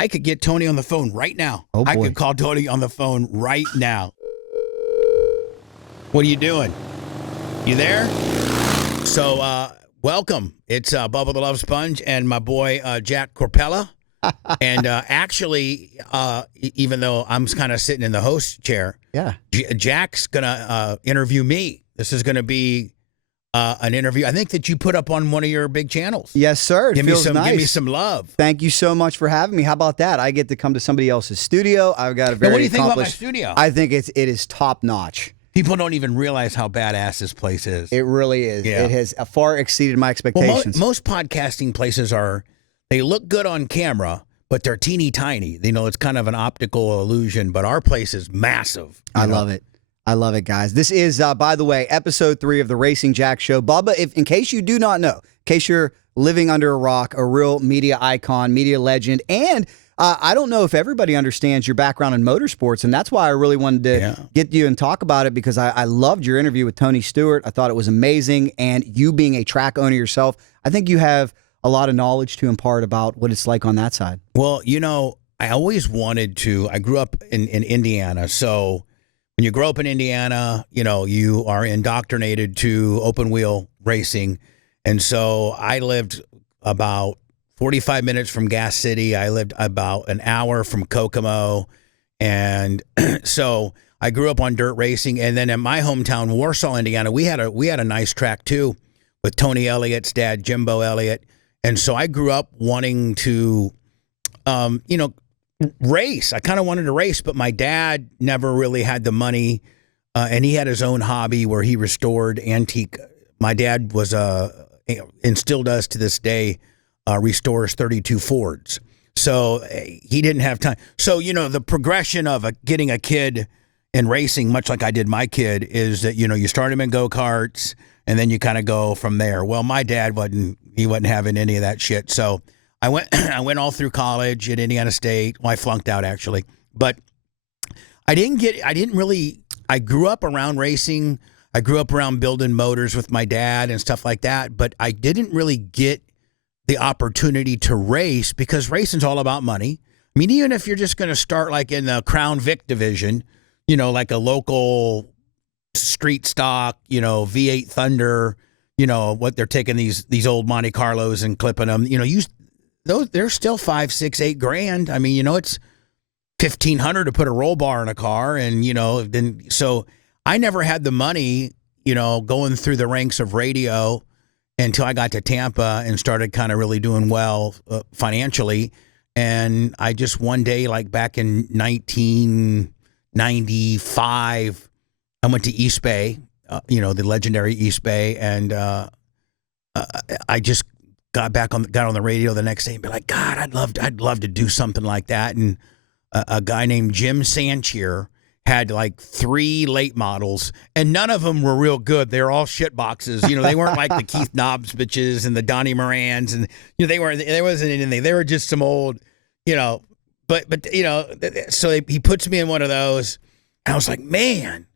I could get Tony on the phone right now. Oh, boy. I could call Tony on the phone right now. What are you doing? You there? So, welcome. It's Bubba The Love Sponge and my boy Jack Corpella. And actually, even though I'm kind of sitting in the host chair, Jack's going to interview me. This is going to be an interview, I think, that you put up on one of your big channels. Yes, sir. It feels nice. Give me some love. Thank you so much for having me. How about that? I get to come to somebody else's studio. I've got a very What do you think about my studio? I think it is top notch. People don't even realize how badass this place is. It really is. Yeah. It has far exceeded my expectations. Well, most podcasting places they look good on camera, but they're teeny tiny. You know, it's kind of an optical illusion, but our place is massive. I love it. I love it, guys. This is, by the way, episode 3 of the Racing Jack Show. Bubba, in case you do not know, in case you're living under a rock, a real media icon, media legend, and I don't know if everybody understands your background in motorsports, and that's why I really wanted to get you and talk about it, because I loved your interview with Tony Stewart. I thought it was amazing, and you being a track owner yourself, I think you have a lot of knowledge to impart about what it's like on that side. Well, you know, I always wanted to. I grew up in Indiana, so when you grow up in Indiana, you know, you are indoctrinated to open wheel racing. And so I lived about 45 minutes from Gas City. I lived about an hour from Kokomo. And so I grew up on dirt racing. And then in my hometown, Warsaw, Indiana, we had a nice track too with Tony Elliott's dad, Jimbo Elliott. And so I grew up wanting to, you know, race. I kind of wanted to race, but my dad never really had the money, and he had his own hobby where he restored antique. My dad was and still does to this day, restores 32 Fords. So he didn't have time. So, you know, the progression of getting a kid in racing, much like I did my kid, is that, you know, you start him in go-karts and then you kind of go from there. Well, my dad wasn't having any of that shit. So I went all through college at Indiana State. Well, I flunked out actually, but I grew up around racing. I grew up around building motors with my dad and stuff like that, but I didn't really get the opportunity to race because racing's all about money. I mean, even if you're just going to start like in the Crown Vic division, you know, like a local street stock, you know, V8 Thunder, you know, what they're taking these old Monte Carlos and clipping them, you know, they're still $5, $6, $8 grand. I mean, you know, it's $1,500 to put a roll bar in a car, and you know, then so I never had the money, you know, going through the ranks of radio until I got to Tampa and started kind of really doing well financially. And I just one day, like back in 1995, I went to East Bay, you know, the legendary East Bay, and I just got on the radio the next day and be like, God, I'd love to do something like that. And a guy named Jim Sanchier had like 3 late models, and none of them were real good. They were all shit boxes. You know, they weren't like the Keith Nobbs bitches and the Donnie Morans, and you know, there wasn't anything. They were just some old, you know, but you know, so he puts me in one of those, and I was like, man,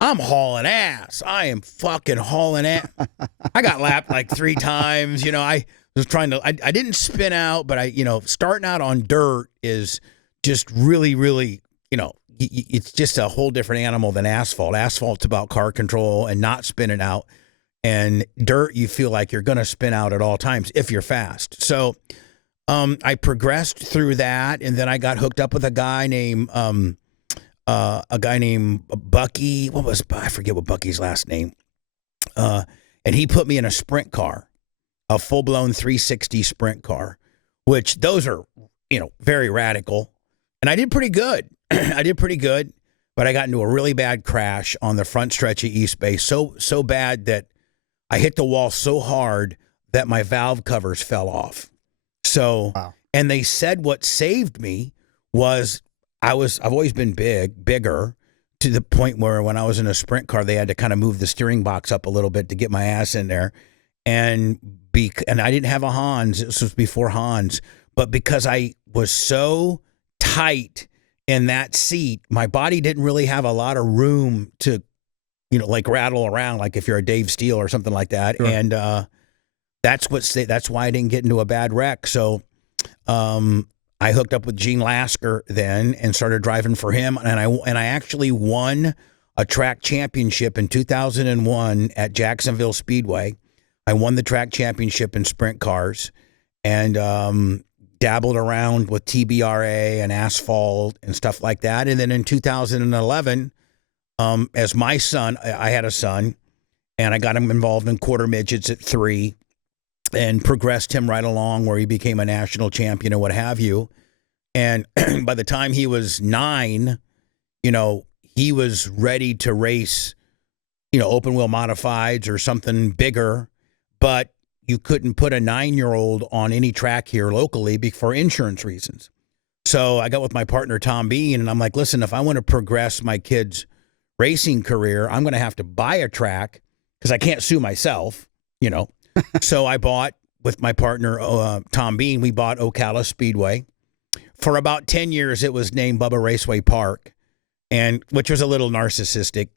I'm hauling ass. I am fucking hauling ass. I got lapped like 3 times. You know, I was trying to, I didn't spin out, but you know, starting out on dirt is just really, really, you know, it's just a whole different animal than asphalt. Asphalt's about car control and not spinning out. And dirt, you feel like you're going to spin out at all times if you're fast. So I progressed through that, and then I got hooked up with a guy named Bucky. I forget what Bucky's last name. And he put me in a sprint car, a full-blown 360 sprint car, which those are, you know, very radical. And I did pretty good. But I got into a really bad crash on the front stretch of East Bay. So bad that I hit the wall so hard that my valve covers fell off. So, wow. And they said what saved me was I've always been bigger to the point where when I was in a sprint car, they had to kind of move the steering box up a little bit to get my ass in there. And I didn't have a Hans. This was before Hans. But because I was so tight in that seat, my body didn't really have a lot of room to, you know, like rattle around like if you're a Dave Steele or something like that. Sure. And that's why I didn't get into a bad wreck. So I I hooked up with Gene Lasker then and started driving for him. And I actually won a track championship in 2001 at Jacksonville Speedway. I won the track championship in sprint cars and dabbled around with TBRA and asphalt and stuff like that. And then in 2011, as my son, I had a son, and I got him involved in quarter midgets at 3 and progressed him right along where he became a national champion and what have you. And by the time he was 9, he was ready to race, open wheel modifieds or something bigger, but you couldn't put a 9-year-old on any track here locally for insurance reasons. So I got with my partner, Tom Bean, and I'm like, listen, if I want to progress my kid's racing career, I'm going to have to buy a track because I can't sue myself, So I bought, with my partner, Tom Bean, we bought Ocala Speedway. For about 10 years, it was named Bubba Raceway Park, and which was a little narcissistic.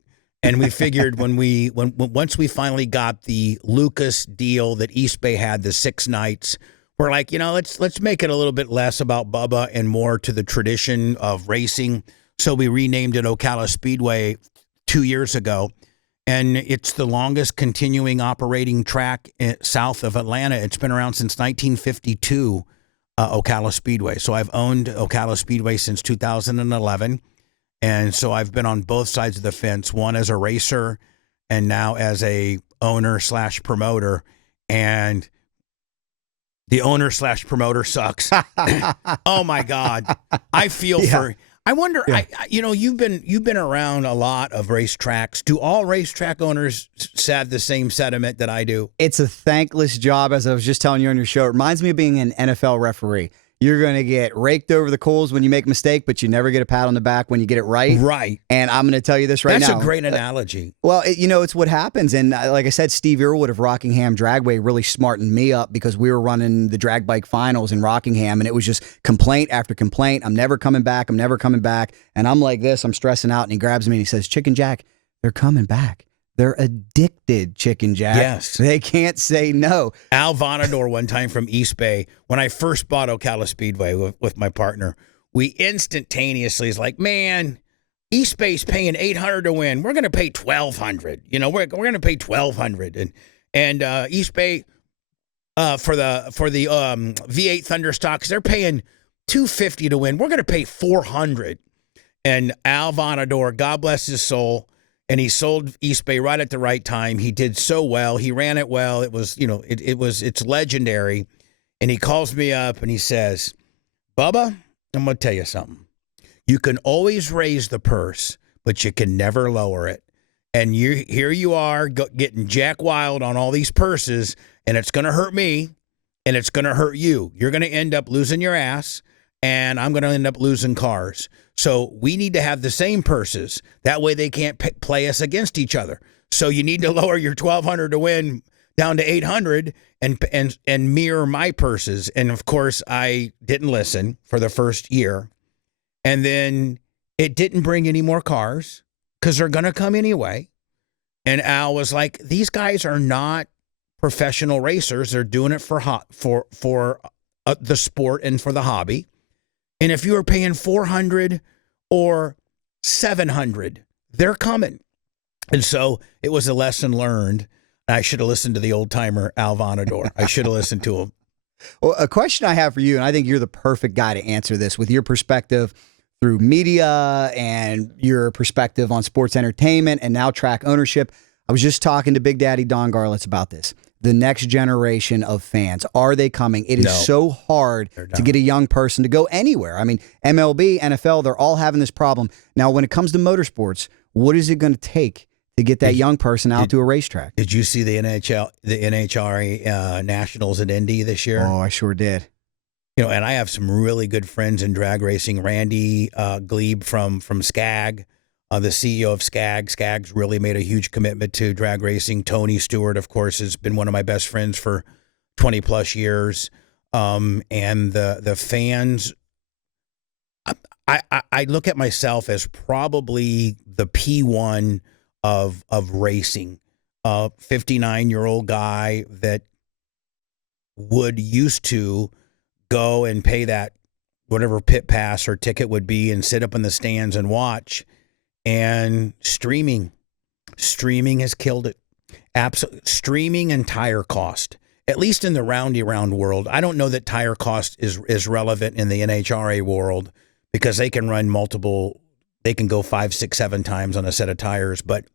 And we figured once we finally got the Lucas deal that East Bay had, the 6 nights, we're like, let's make it a little bit less about Bubba and more to the tradition of racing. So we renamed it Ocala Speedway 2 years ago. And it's the longest continuing operating track south of Atlanta. It's been around since 1952, Ocala Speedway. So I've owned Ocala Speedway since 2011. And so I've been on both sides of the fence, one as a racer and now as a owner/promoter. And the owner/promoter sucks. Oh my God. I feel I wonder, you've been around a lot of racetracks. Do all racetrack owners have the same sentiment that I do? It's a thankless job, as I was just telling you on your show. It reminds me of being an NFL referee. You're going to get raked over the coals when you make a mistake, but you never get a pat on the back when you get it right. Right. And I'm going to tell you this now. That's a great analogy. Well, it's what happens. And like I said, Steve Earwood of Rockingham Dragway really smartened me up because we were running the drag bike finals in Rockingham, and it was just complaint after complaint. I'm never coming back. I'm never coming back. And I'm like this. I'm stressing out. And he grabs me and he says, Chicken Jack, they're coming back. They're addicted, Chicken Jack. Yes. They can't say no. Al Vonador, one time from East Bay, when I first bought Ocala Speedway with my partner, we instantaneously is like, man, East Bay's paying $800 to win. We're going to pay $1,200. We're going to pay $1,200. And East Bay for the V8 Thunderstocks, they're paying $250 to win. We're going to pay $400. And Al Vonador, God bless his soul, and he sold East Bay right at the right time. He did so well. He ran it well. It was, it's legendary. And he calls me up and he says, Bubba, I'm going to tell you something. You can always raise the purse, but you can never lower it. And here you are getting jack wild on all these purses, and it's going to hurt me, and it's going to hurt you. You're going to end up losing your ass, and I'm going to end up losing cars. So we need to have the same purses. That way they can't play us against each other. So you need to lower your $1,200 to win down to $800 and mirror my purses. And of course, I didn't listen for the first year. And then it didn't bring any more cars because they're going to come anyway. And Al was like, these guys are not professional racers. They're doing it for the sport and for the hobby. And if you are paying $400 or $700, they're coming. And so it was a lesson learned. I should have listened to the old timer Al Vonador. I should have listened to him. Well, a question I have for you, and I think you're the perfect guy to answer this with your perspective through media and your perspective on sports entertainment and now track ownership. I was just talking to Big Daddy Don Garlitz about this. The next generation of fans, are they coming? It is so hard to get a young person to go anywhere. I mean, MLB, NFL, they're all having this problem. Now, when it comes to motorsports, what is it going to take to get that young person out to a racetrack? Did you see the NHRA Nationals at Indy this year? Oh, I sure did. And I have some really good friends in drag racing. Randy Glebe from Skag, the CEO of Skag. Skag's really made a huge commitment to drag racing. Tony Stewart, of course, has been one of my best friends for 20 plus years. And the fans, I look at myself as probably the P1 of racing. 59-year-old guy that used to go and pay that whatever pit pass or ticket would be and sit up in the stands and watch. And streaming has killed it. Streaming and tire cost, at least in the roundy round world. I don't know that tire cost is relevant in the NHRA world because they can run multiple. They can go 5, 6, 7 times on a set of tires. But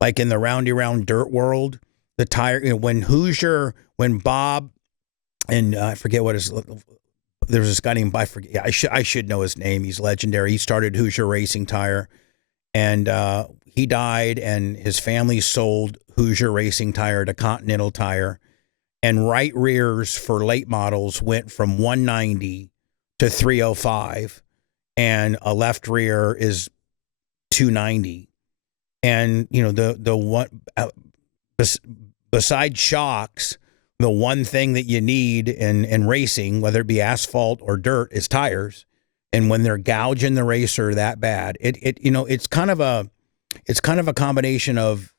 like in the roundy round dirt world, the tire, when Bob and I forget what his, there was this guy named, I should know his name. He's legendary. He started Hoosier Racing Tire, and he died, and his family sold Hoosier Racing Tire to Continental Tire, and right rears for late models went from 190 to 305, and a left rear is 290. And, the one, besides shocks, the one thing that you need in racing, whether it be asphalt or dirt, is tires. And when they're gouging the racer that bad, it's kind of a combination of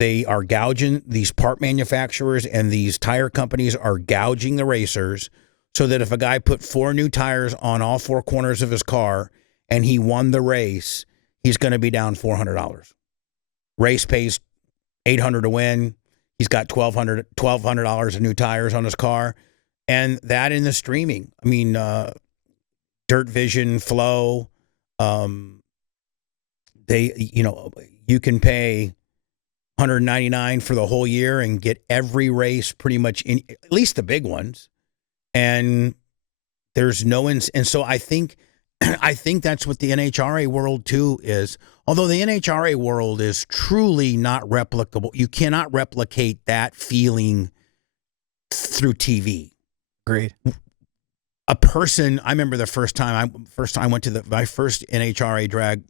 they are gouging, these part manufacturers and these tire companies are gouging the racers so that if a guy put 4 new tires on all 4 corners of his car and he won the race, he's going to be down $400. Race pays $800 to win. He's got $1,200 of new tires on his car. And that in the streaming. I mean, Dirt Vision, Flow, you can pay $199 for the whole year and get every race pretty much in, at least the big ones. And there's no, and so I think that's what the NHRA world too is. Although the NHRA world is truly not replicable. You cannot replicate that feeling through TV. Agreed. A person, I remember the first time I went to my first NHRA drag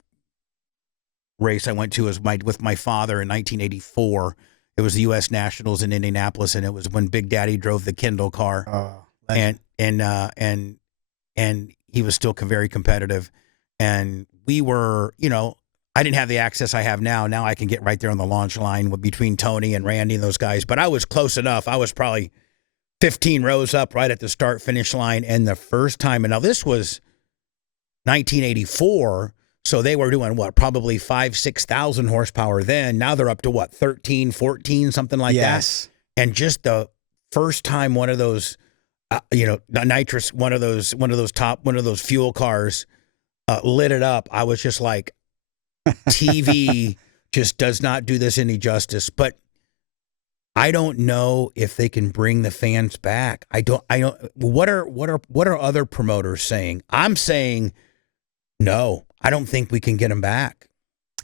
race I went to was with my father in 1984. It was the U.S. Nationals in Indianapolis, and it was when Big Daddy drove the Kindle car, and he was still very competitive, and we were, I didn't have the access I have now. Now I can get right there on the launch line between Tony and Randy and those guys, but I was close enough. I was probably 15 rows up right at the start-finish line, and the first time, and now this was 1984, so they were doing, probably 5,000, 6,000 horsepower then. Now they're up to, 13, 14, something like that. And just the first time one of those, nitrous, one of those fuel cars lit it up, I was just like, TV just does not do this any justice. But I don't know if they can bring the fans back. I don't. What are other promoters saying? I'm saying no. I don't think we can get them back.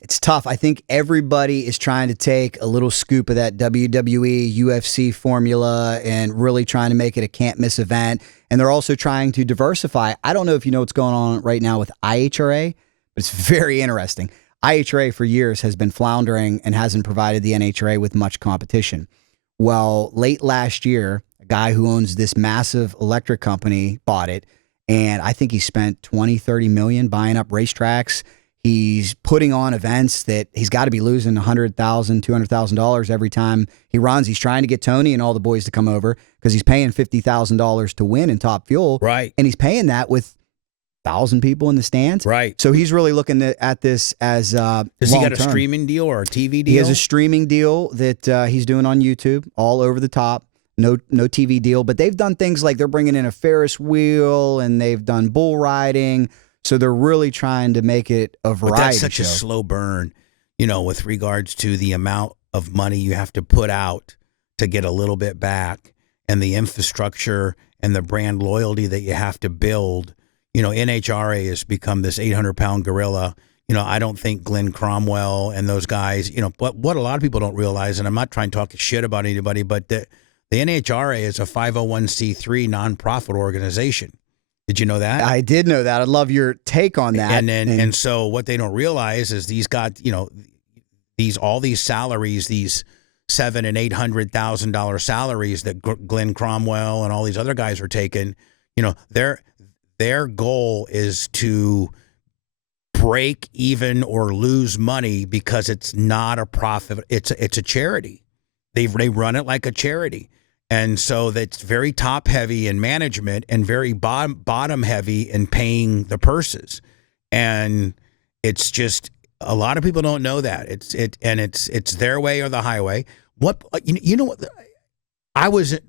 It's tough. I think everybody is trying to take a little scoop of that WWE, UFC formula and really trying to make it a can't miss event. And they're also trying to diversify. I don't know if you know what's going on right now with IHRA, but it's very interesting. IHRA for years has been floundering and hasn't provided the NHRA with much competition. Well, late last year, a guy who owns this massive electric company bought it. And I think he spent 20, 30 million buying up racetracks. He's putting on events that he's got to be losing $100,000, $200,000 every time he runs. He's trying to get Tony and all the boys to come over because he's paying $50,000 to win in Top Fuel. Right. And he's paying that with 1,000 people in the stands. Right. So he's really looking at this as Does he got a streaming deal or a TV deal? He has a streaming deal that he's doing on YouTube, all over the top. No TV deal, but they've done things like they're bringing in a Ferris wheel and they've done bull riding. So they're really trying to make it a variety show. But that's such a slow burn, with regards to the amount of money you have to put out to get a little bit back and the infrastructure and the brand loyalty that you have to build. NHRA has become this 800-pound gorilla. I don't think Glenn Cromwell and those guys, what a lot of people don't realize, and I'm not trying to talk shit about anybody, but the NHRA is a 501c3 nonprofit organization. Did you know that? I did know that. I'd love your take on that. And so what they don't realize is these got, all these salaries, these $700,000 and $800,000 salaries that Glenn Cromwell and all these other guys are taking. Their goal is to break even or lose money because it's not a profit. It's a charity. They run it like a charity. And so that's very top heavy in management and very bottom heavy in paying the purses. And it's just, a lot of people don't know that. It's their way or the highway. What, you know what, I was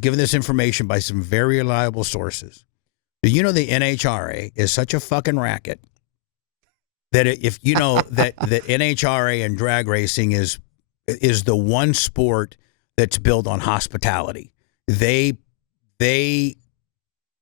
given this information by some very reliable sources. Do you know the NHRA is such a fucking racket that if you know that NHRA and drag racing is the one sport that's built on hospitality. They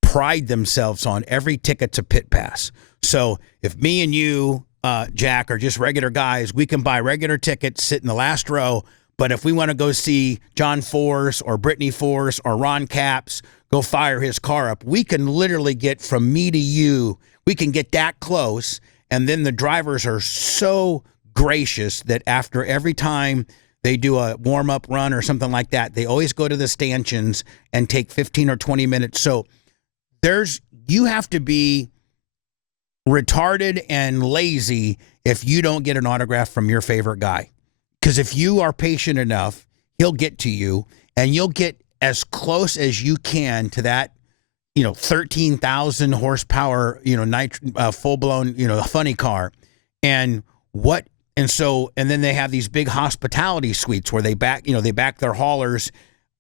pride themselves on every ticket's a pit pass. So if me and you, Jack, are just regular guys, we can buy regular tickets, sit in the last row. But if we want to go see John Force or Brittany Force or Ron Capps go fire his car up, we can literally get from me to you. We can get that close. And then the drivers are so gracious that after every time they do a warm-up run or something like that, they always go to the stanchions and take 15 or 20 minutes. So you have to be retarded and lazy if you don't get an autograph from your favorite guy. Because if you are patient enough, he'll get to you, and you'll get as close as you can to that, 13,000 horsepower, full-blown, funny car. And then they have these big hospitality suites where they back their haulers,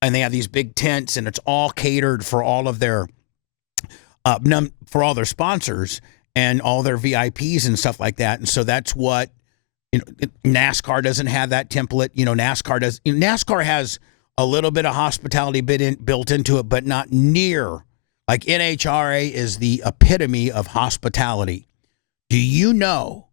and they have these big tents, and it's all catered for all of their sponsors and all their VIPs and stuff like that. And so that's what, NASCAR doesn't have that template. NASCAR does. NASCAR has a little bit of hospitality built into it, but not near. Like NHRA is the epitome of hospitality. Do you know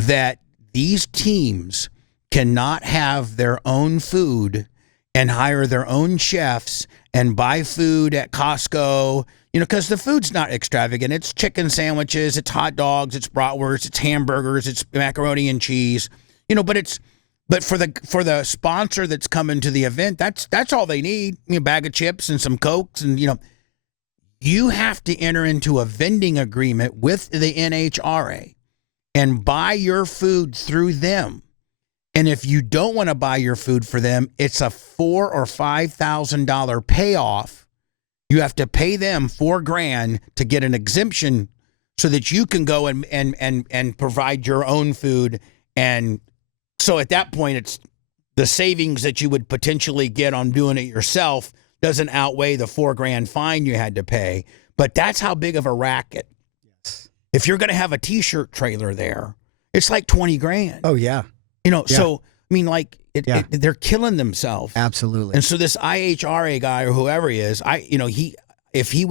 that these teams cannot have their own food and hire their own chefs and buy food at Costco? Because the food's not extravagant. It's chicken sandwiches, it's hot dogs, it's bratwurst, it's hamburgers, it's macaroni and cheese. But for the sponsor that's coming to the event, that's all they need. A bag of chips and some Cokes, and you have to enter into a vending agreement with the NHRA and buy your food through them. And if you don't want to buy your food for them, it's a $4,000 or $5,000 payoff. You have to pay them $4,000 to get an exemption so that you can go and provide your own food. And so at that point, it's the savings that you would potentially get on doing it yourself doesn't outweigh the $4,000 fine you had to pay. But that's how big of a racket. Yes. If you're going to have a T-shirt trailer there, it's like $20,000. Oh yeah. So I mean, like they're killing themselves. Absolutely. And so this IHRA guy or whoever he is, if he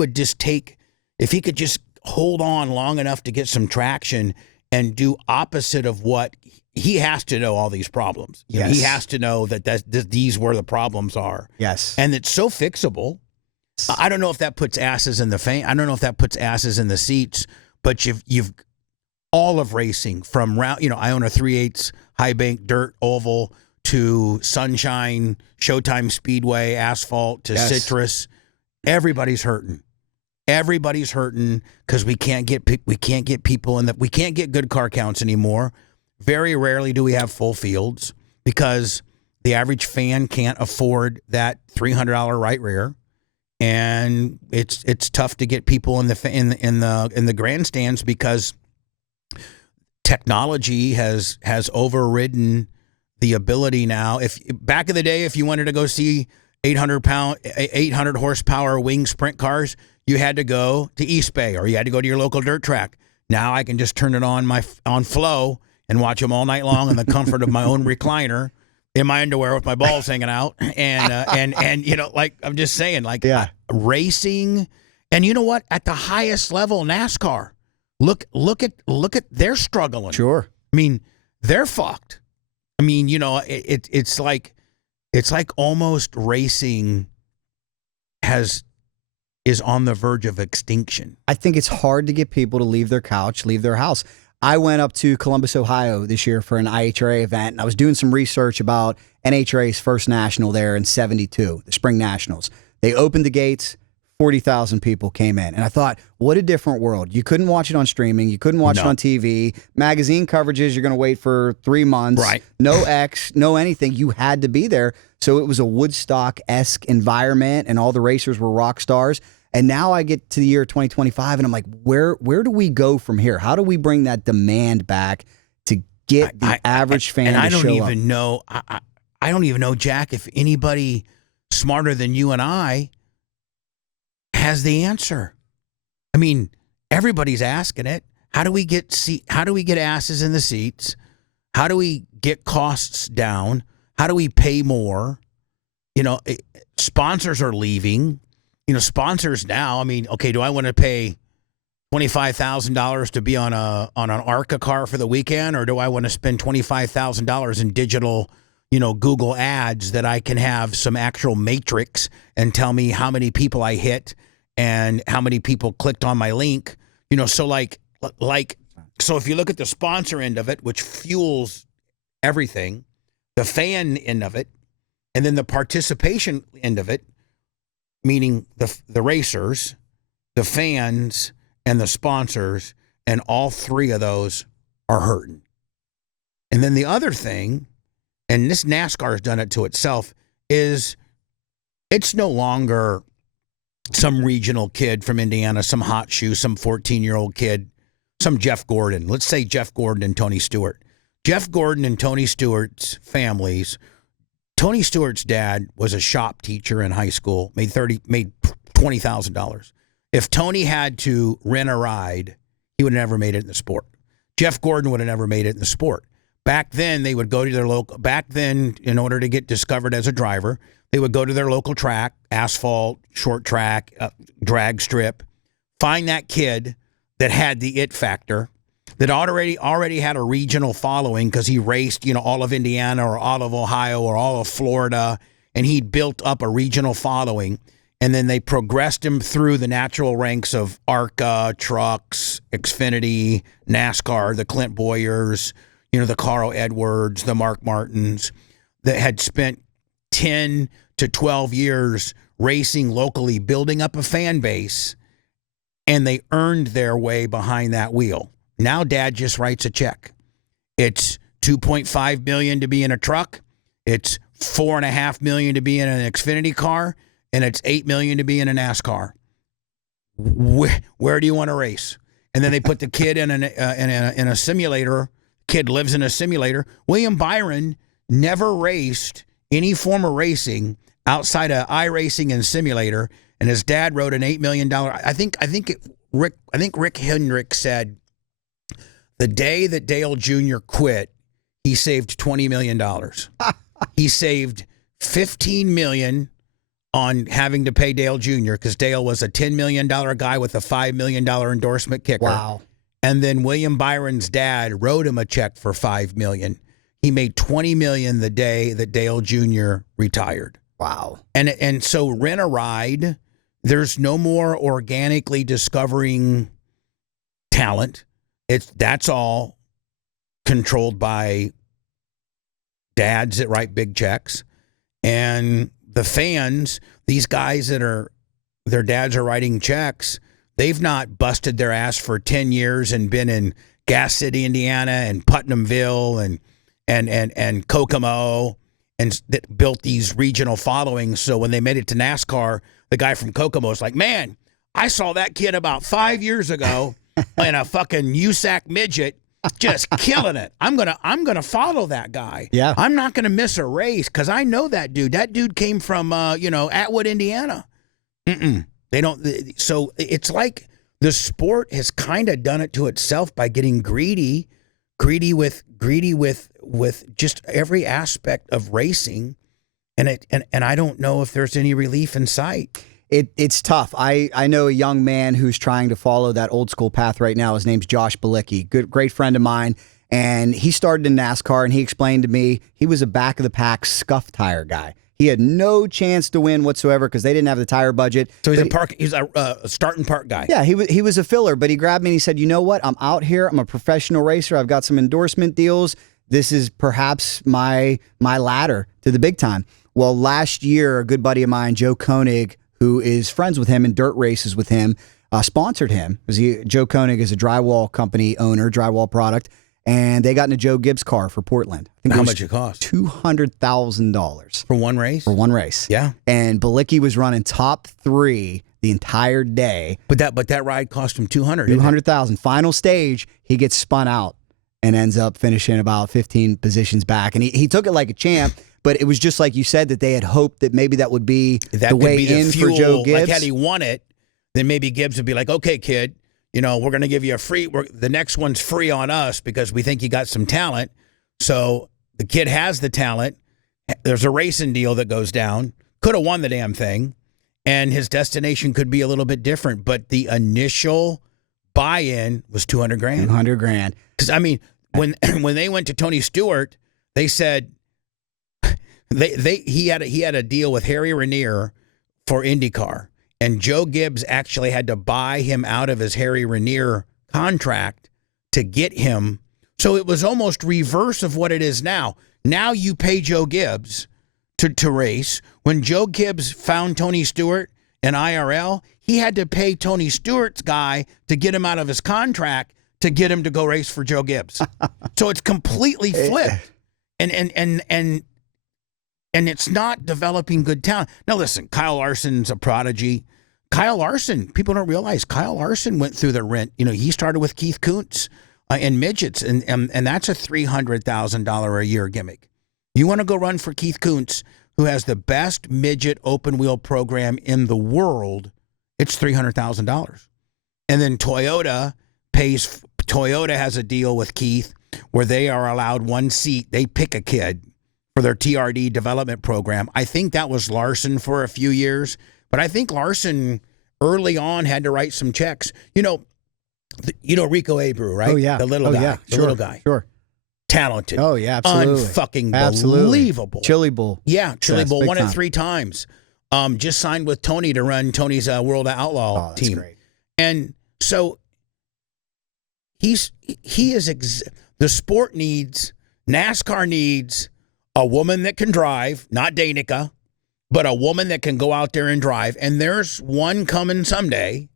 could just hold on long enough to get some traction and do opposite of what he has to know all these problems. Yes. He has to know that these where the problems are. Yes. And it's so fixable. I don't know if that puts asses in the I don't know if that puts asses in the seats, but you've all of racing from round, I own a 3/8 high bank dirt oval to Sunshine, Showtime Speedway, asphalt to Citrus. Everybody's hurting. Everybody's hurting because we can't get people we can't get good car counts anymore. Very rarely do we have full fields because the average fan can't afford that $300 right rear, and it's tough to get people in the grandstands because technology has overridden the ability now. If back in the day, if you wanted to go see 800 horsepower wing sprint cars, you had to go to East Bay or you had to go to your local dirt track. Now I can just turn it on Flow and watch them all night long in the comfort of my own recliner in my underwear with my balls hanging out. And like I'm just saying, like racing. And you know what? At the highest level, NASCAR, look at they're struggling. Sure. I mean, they're fucked. I mean, it's like almost racing is on the verge of extinction. I think it's hard to get people to leave their couch, leave their house. I went up to Columbus, Ohio this year for an IHRA event, and I was doing some research about NHRA's first national there in '72, the Spring Nationals. They opened the gates, 40,000 people came in. And I thought, what a different world. You couldn't watch it on streaming. You couldn't watch it on TV. Magazine coverages, you're going to wait for 3 months. Right. No X, no anything. You had to be there. So it was a Woodstock-esque environment, and all the racers were rock stars. And now I get to the year 2025, and I'm like, where do we go from here? How do we bring that demand back to get the average fan to show up? And I don't even know, I don't even know, Jack, if anybody smarter than you and I has the answer. I mean, everybody's asking it. How do we get asses in the seats? How do we get costs down? How do we pay more? You know, sponsors are leaving. You know, sponsors now, I mean, okay, do I want to pay $25,000 to be on an ARCA car for the weekend, or do I want to spend $25,000 in digital, you know, Google ads that I can have some actual matrix and tell me how many people I hit and how many people clicked on my link? You know, so so if you look at the sponsor end of it, which fuels everything, the fan end of it, and then the participation end of it, meaning the racers, the fans, and the sponsors, and all three of those are hurting. And then the other thing, and this NASCAR has done it to itself, is it's no longer some regional kid from Indiana, some hot shoe, some 14-year-old kid, some Jeff Gordon. Let's say Jeff Gordon and Tony Stewart. Jeff Gordon and Tony Stewart's families. Tony Stewart's dad was a shop teacher in high school, made $20,000. If Tony had to rent a ride, he would have never made it in the sport. Jeff Gordon would have never made it in the sport. Back then, they would go to their local. Back then, in order to get discovered as a driver, they would go to their local track, asphalt, short track, drag strip, find that kid that had the it factor, that already had a regional following because he raced, you know, all of Indiana or all of Ohio or all of Florida, and he'd built up a regional following. And then they progressed him through the natural ranks of ARCA, trucks, Xfinity, NASCAR, the Clint Boyers, you know, the Carl Edwards, the Mark Martins, that had spent 10 to 12 years racing locally, building up a fan base, and they earned their way behind that wheel. Now Dad just writes a check. It's $2.5 million to be in a truck. It's $4.5 million to be in an Xfinity car, and it's $8 million to be in a NASCAR. Where do you want to race? And then they put the kid in a simulator. Kid lives in a simulator. William Byron never raced any form of racing outside of iRacing and simulator, and his dad wrote an $8 million. I think Rick Hendrick said the day that Dale Jr. quit, he saved $20 million. He saved $15 million on having to pay Dale Jr. because Dale was a $10 million guy with a $5 million endorsement kicker. Wow. And then William Byron's dad wrote him a check for $5 million. He made $20 million the day that Dale Jr. retired. Wow. And so rent a ride. There's no more organically discovering talent. That's all controlled by dads that write big checks. And the fans, these guys their dads are writing checks, they've not busted their ass for 10 years and been in Gas City, Indiana, and Putnamville and Kokomo, and that built these regional followings. So when they made it to NASCAR, the guy from Kokomo was like, man, I saw that kid about 5 years ago in a fucking USAC midget just killing it. I'm gonna follow that guy. Yeah. I'm not gonna miss a race because I know that dude. That dude came from Atwood, Indiana. They don't. So it's like the sport has kind of done it to itself by getting greedy with just every aspect of racing, and I don't know if there's any relief in sight. It's tough. I know a young man who's trying to follow that old school path right now. His name's Josh Balicki, great friend of mine, and he started in NASCAR, and he explained to me he was a back of the pack scuff tire guy. He had no chance to win whatsoever because they didn't have the tire budget. So he's a start and park guy. Yeah, he was a filler, but he grabbed me and he said, you know what? I'm out here. I'm a professional racer. I've got some endorsement deals. This is perhaps my ladder to the big time. Well, last year, a good buddy of mine, Joe Koenig, who is friends with him and dirt races with him, sponsored him. Joe Koenig is a drywall company owner, drywall product, and they got in a Joe Gibbs car for Portland. How much it cost? $200,000 for one race. For one race, yeah. And Bilicki was running top 3 the entire day. But that ride cost him $200,000. Final stage, he gets spun out and ends up finishing about 15 positions back. And he took it like a champ. But it was just like you said, that they had hoped that maybe that would be the way in for Joe Gibbs. Like, had he won it, then maybe Gibbs would be like, okay, kid, we're going to give you the next one's free on us because we think you got some talent. So the kid has the talent. There's a racing deal that goes down. Could have won the damn thing. And his destination could be a little bit different. But the initial buy-in was $200,000. $200,000. Because, I mean, when they went to Tony Stewart, they said, he had a deal with Harry Ranier for IndyCar, and Joe Gibbs actually had to buy him out of his Harry Ranier contract to get him. So it was almost reverse of what it is now. Now you pay Joe Gibbs to race. When Joe Gibbs found Tony Stewart in IRL, he had to pay Tony Stewart's guy to get him out of his contract to get him to go race for Joe Gibbs. So it's completely flipped. And it's not developing good talent. Now, listen, Kyle Larson's a prodigy. Kyle Larson, people don't realize Kyle Larson went through the rent. He started with Keith Kuntz in midgets, and that's a $300,000 a year gimmick. You want to go run for Keith Kuntz, who has the best midget open wheel program in the world, it's $300,000. And then Toyota has a deal with Keith where they are allowed one seat. They pick a kid for their TRD development program. I think that was Larson for a few years, but I think Larson early on had to write some checks. Rico Abreu, right? Oh, yeah. The little guy. Yeah. The little guy. Sure. Talented. Oh, yeah, absolutely. Unfucking absolutely. believable. Chili Bowl. Yeah, Chili Bowl. Won it time. 3 times. Just signed with Tony to run Tony's World Outlaw team. Great. And so the sport needs, NASCAR needs a woman that can drive, not Danica, but a woman that can go out there and drive. And there's one coming someday.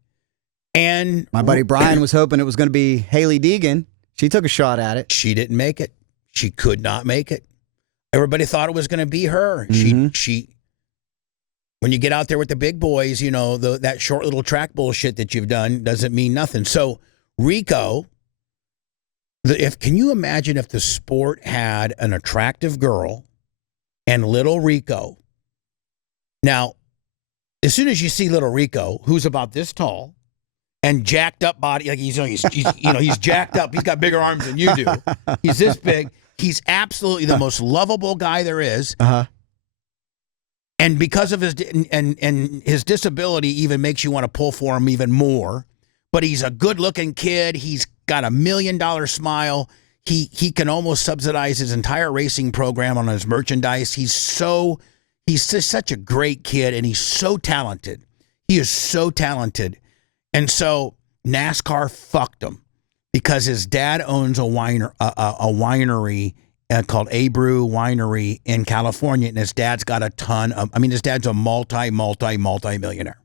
And my buddy Brian was hoping it was going to be Haley Deegan. She took a shot at it. She didn't make it. She could not make it. Everybody thought it was going to be her. Mm-hmm. She. When you get out there with the big boys, that short little track bullshit that you've done doesn't mean nothing. So Rico. Can you imagine if the sport had an attractive girl and little Rico? Now, as soon as you see little Rico, who's about this tall and jacked up body, like he's jacked up. He's got bigger arms than you do. He's this big. He's absolutely the most lovable guy there is. Uh-huh. And because of his disability, even makes you want to pull for him even more. But he's a good-looking kid. He's got $1 million smile. He can almost subsidize his entire racing program on his merchandise. He's just such a great kid, and he's so talented. He is so talented. And so NASCAR fucked him because his dad owns a winery called Abreu Winery in California, and his dad's got his dad's a multi-millionaire.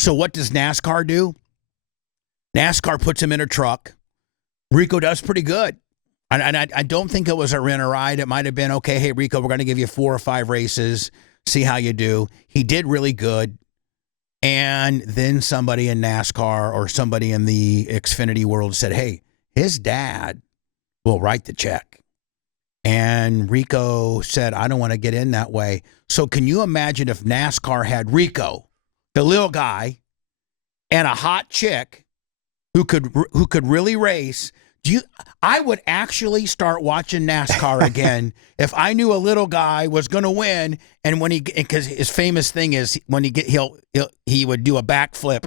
So what does NASCAR do? NASCAR puts him in a truck. Rico does pretty good. And I don't think it was a rent or ride. It might have been, okay, hey, Rico, we're going to give you 4 or 5 races, see how you do. He did really good. And then somebody in NASCAR or somebody in the Xfinity world said, hey, his dad will write the check. And Rico said, I don't want to get in that way. So can you imagine if NASCAR had Rico, the little guy, and a hot chick who could really race? I would actually start watching NASCAR again if I knew a little guy was going to win. And because his famous thing is when he would do a backflip,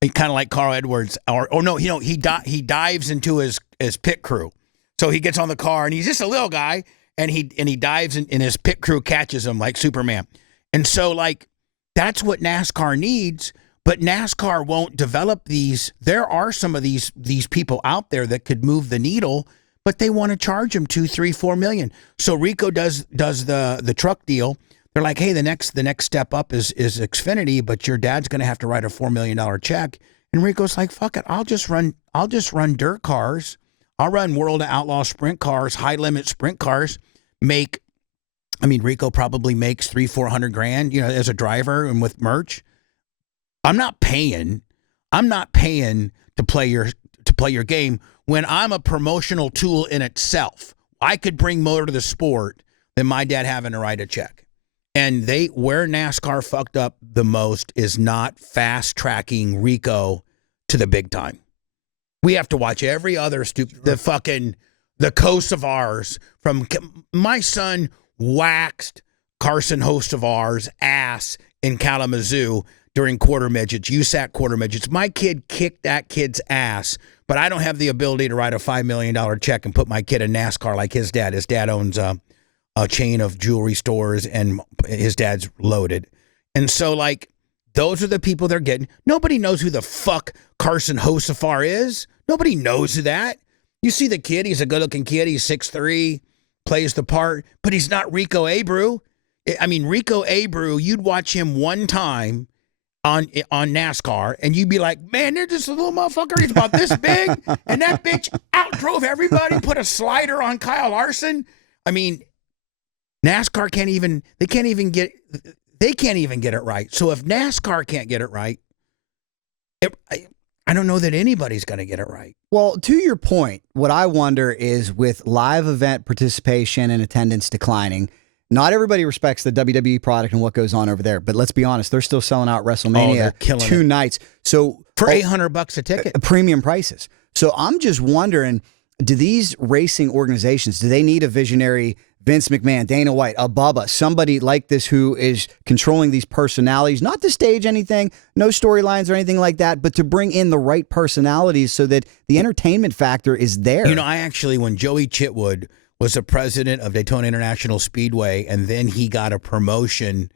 kind of like Carl Edwards, he dives into his pit crew. So he gets on the car and he's just a little guy and he dives and his pit crew catches him like Superman. And so that's what NASCAR needs. But NASCAR won't develop these. There are some of these people out there that could move the needle, but they want to charge them $2, $3, $4 million. So Rico does the truck deal. they're like, hey, the next step up is Xfinity, but your dad's going to have to write a $4 million check. And Rico's like, fuck it, I'll just run dirt cars. I'll run World of Outlaw sprint cars, high limit sprint cars. Rico probably makes $300,000-400 grand, as a driver and with merch. I'm not paying to play your game when I'm a promotional tool in itself. I could bring more to the sport than my dad having to write a check. And where NASCAR fucked up the most is not fast tracking Rico to the big time. We have to watch every other the Kosovars from my son waxed Carson Hocevar's ass in Kalamazoo during quarter midgets, USAC quarter midgets. My kid kicked that kid's ass, but I don't have the ability to write a $5 million check and put my kid in NASCAR like his dad. His dad owns a chain of jewelry stores, and his dad's loaded. And so, those are the people they're getting. Nobody knows who the fuck Carson Hocevar is. Nobody knows that. You see the kid, he's a good-looking kid. He's 6'3", plays the part, but he's not Rico Abreu. Rico Abreu, you'd watch him one time on NASCAR, and you'd be like, man, they're just a little motherfucker. He's about this big, and that bitch outdrove everybody, put a slider on Kyle Larson. NASCAR can't even get it right. So if NASCAR can't get it right, I don't know that anybody's going to get it right. Well, to your point, what I wonder is with live event participation and attendance declining, not everybody respects the WWE product and what goes on over there. But let's be honest, they're still selling out WrestleMania 2 nights. So for $800 a ticket, premium prices. So I'm just wondering, do these racing organizations, do they need a visionary Vince McMahon, Dana White, a Bubba, somebody like this who is controlling these personalities, not to stage anything, no storylines or anything like that, but to bring in the right personalities so that the entertainment factor is there? I actually, when Joey Chitwood was the president of Daytona International Speedway, and then he got a promotion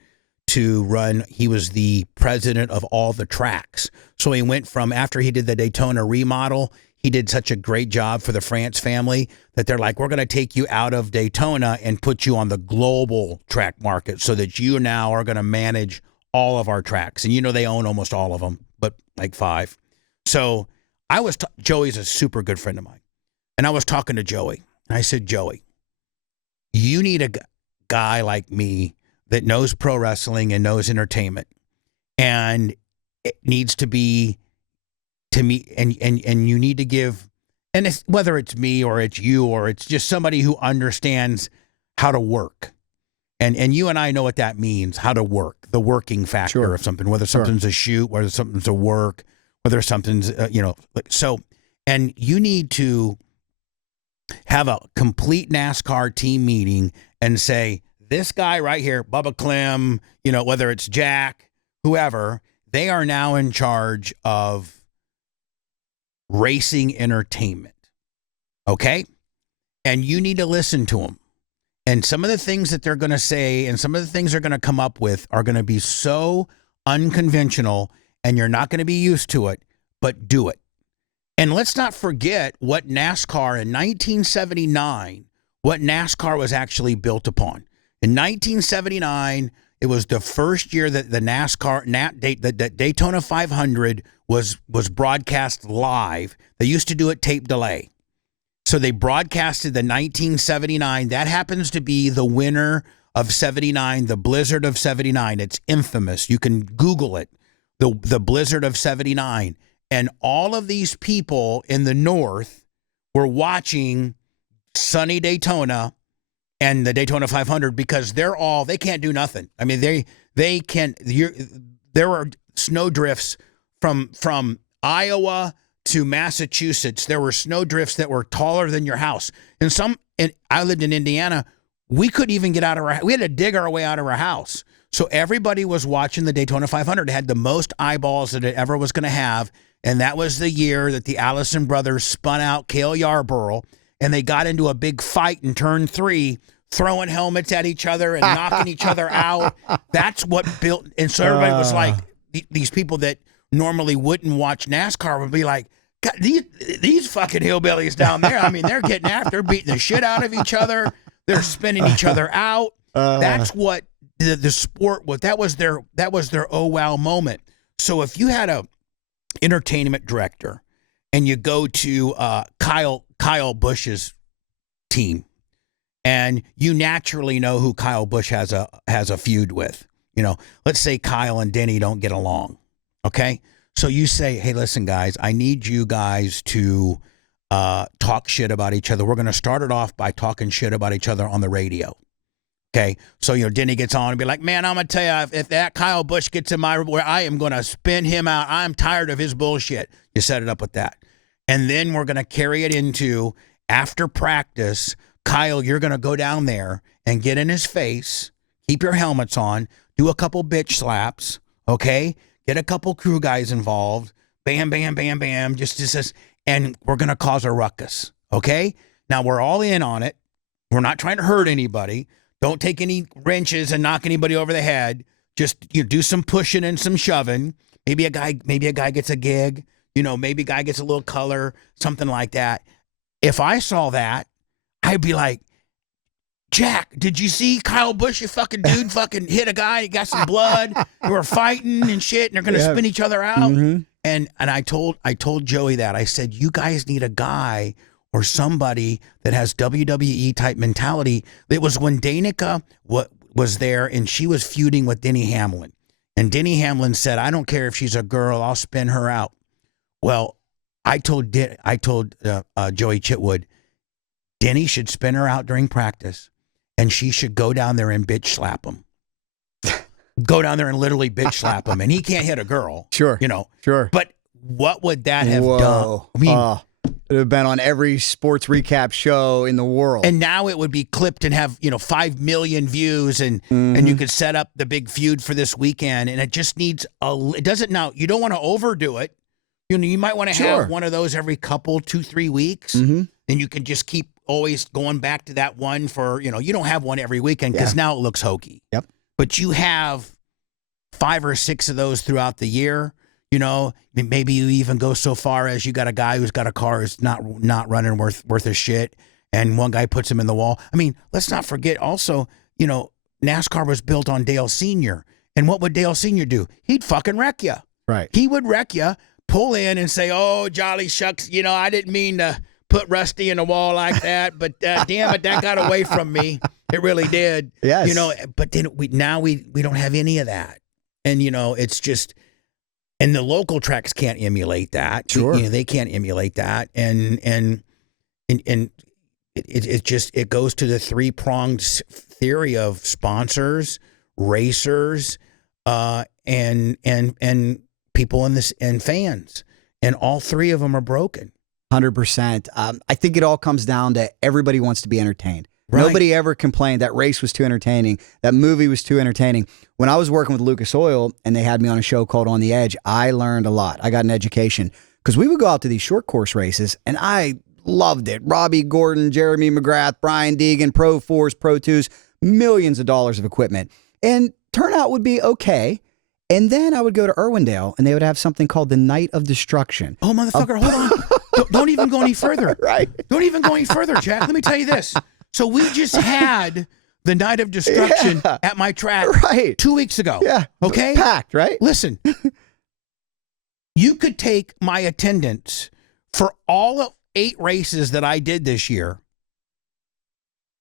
to run, he was the president of all the tracks. So he went from, after he did the Daytona remodel, he did such a great job for the France family that they're like, we're going to take you out of Daytona and put you on the global track market so that you now are going to manage all of our tracks. And they own almost all of them, but like 5. So Joey's a super good friend of mine. And I was talking to Joey. And I said, Joey, you need a guy like me that knows pro wrestling and knows entertainment. And it needs to be to me, and you need to give, and it's, whether it's me or it's you or it's just somebody who understands how to work, and you and I know what that means, how to work, the working factor of something, whether something's a shoot, whether something's a work, whether something's so, and you need to have a complete NASCAR team meeting and say, this guy right here, Bubba Clem, whether it's Jack, whoever, they are now in charge of racing entertainment, okay? And you need to listen to them. And some of the things that they're going to say and some of the things they're going to come up with are going to be so unconventional, and you're not going to be used to it, but do it. And let's not forget what NASCAR in 1979, what NASCAR was actually built upon. In 1979, it was the first year that the the Daytona 500 was broadcast live. They used to do it tape delay. So they broadcasted the 1979. That happens to be the winner of 79, the Blizzard of 79. It's infamous. You can Google it, the Blizzard of 79. And all of these people in the North were watching sunny Daytona and the Daytona 500 because they can't do nothing. I mean, they can. There were snow drifts from Iowa to Massachusetts. There were snow drifts that were taller than your house. And I lived in Indiana. We couldn't even get out of we had to dig our way out of our house. So everybody was watching the Daytona 500. It had the most eyeballs that it ever was going to have. And that was the year that the Allison brothers spun out Cale Yarborough, and they got into a big fight in turn 3, throwing helmets at each other and knocking each other out. That's what built. And so everybody was like, these people that normally wouldn't watch NASCAR would be like, God, these fucking hillbillies down there, I mean, they're getting after, beating the shit out of each other. They're spinning each other out. That's what the sport was that was their oh wow moment. So if you had a entertainment director and you go to Kyle Busch's team, and you naturally know who Kyle Busch has a feud with. You know, let's say Kyle and Denny don't get along. Okay, so you say, hey, listen, guys, I need you guys to talk shit about each other. We're going to start it off by talking shit about each other on the radio. Okay, so Denny gets on and be like, man, I'm gonna tell you, if that Kyle Busch gets in where I am gonna spin him out. I'm tired of his bullshit. You set it up with that, and then we're gonna carry it into after practice. Kyle, you're gonna go down there and get in his face. Keep your helmets on. Do a couple bitch slaps. Okay, get a couple crew guys involved. Bam, bam, bam, bam. Just, and we're gonna cause a ruckus. Okay, now we're all in on it. We're not trying to hurt anybody. Don't take any wrenches and knock anybody over the head. Just do some pushing and some shoving. Maybe a guy gets a gig. Maybe a guy gets a little color, something like that. If I saw that, I'd be like, Jack, did you see Kyle Busch? You fucking dude, fucking hit a guy. He got some blood. They were fighting and shit, and they're gonna spin each other out. Mm-hmm. And I told Joey that. I said, you guys need a guy or somebody that has WWE type mentality. It was when Danica was there and she was feuding with Denny Hamlin. And Denny Hamlin said, I don't care if she's a girl, I'll spin her out. Well, I told Joey Chitwood, Denny should spin her out during practice and she should go down there and bitch slap him. Go down there and literally bitch slap him. And he can't hit a girl. Sure. Sure. But what would that have done? I mean, it would have been on every sports recap show in the world. And now it would be clipped and have, 5 million views and you could set up the big feud for this weekend. And it just needs you don't want to overdo it. You might want to have one of those every couple, 2-3 weeks. Mm-hmm. And you can just keep always going back to that one for, you don't have one every weekend because now it looks hokey. Yep. But you have 5 or 6 of those throughout the year. Maybe you even go so far as you got a guy who's got a car who's not running worth a shit, and one guy puts him in the wall. I mean, let's not forget also, NASCAR was built on Dale Sr. And what would Dale Sr. do? He'd fucking wreck you. Right. He would wreck you, pull in and say, oh, jolly shucks, I didn't mean to put Rusty in the wall like that, but damn it, that got away from me. It really did. Yes. But then we don't have any of that. And, it's just... And the local tracks can't emulate that. Sure, they can't emulate that, and it goes to the 3-pronged theory of sponsors, racers, and people in this and fans, and all 3 of them are broken. 100%. I think it all comes down to everybody wants to be entertained. Right. Nobody ever complained that race was too entertaining, that movie was too entertaining. When I was working with Lucas Oil and they had me on a show called On the Edge, I learned a lot. I got an education because we would go out to these short course races and I loved it. Robbie Gordon, Jeremy McGrath, Brian Deegan, Pro 4s, Pro 2s, millions of dollars of equipment. And turnout would be okay. And then I would go to Irwindale and they would have something called the Night of Destruction. Oh, motherfucker, hold on. Don't even go any further. Right. Don't even go any further, Jack. Let me tell you this. So we just had the Night of Destruction at my track 2 weeks ago. Yeah. Okay? Packed, right? Listen, you could take my attendance for all of 8 races that I did this year,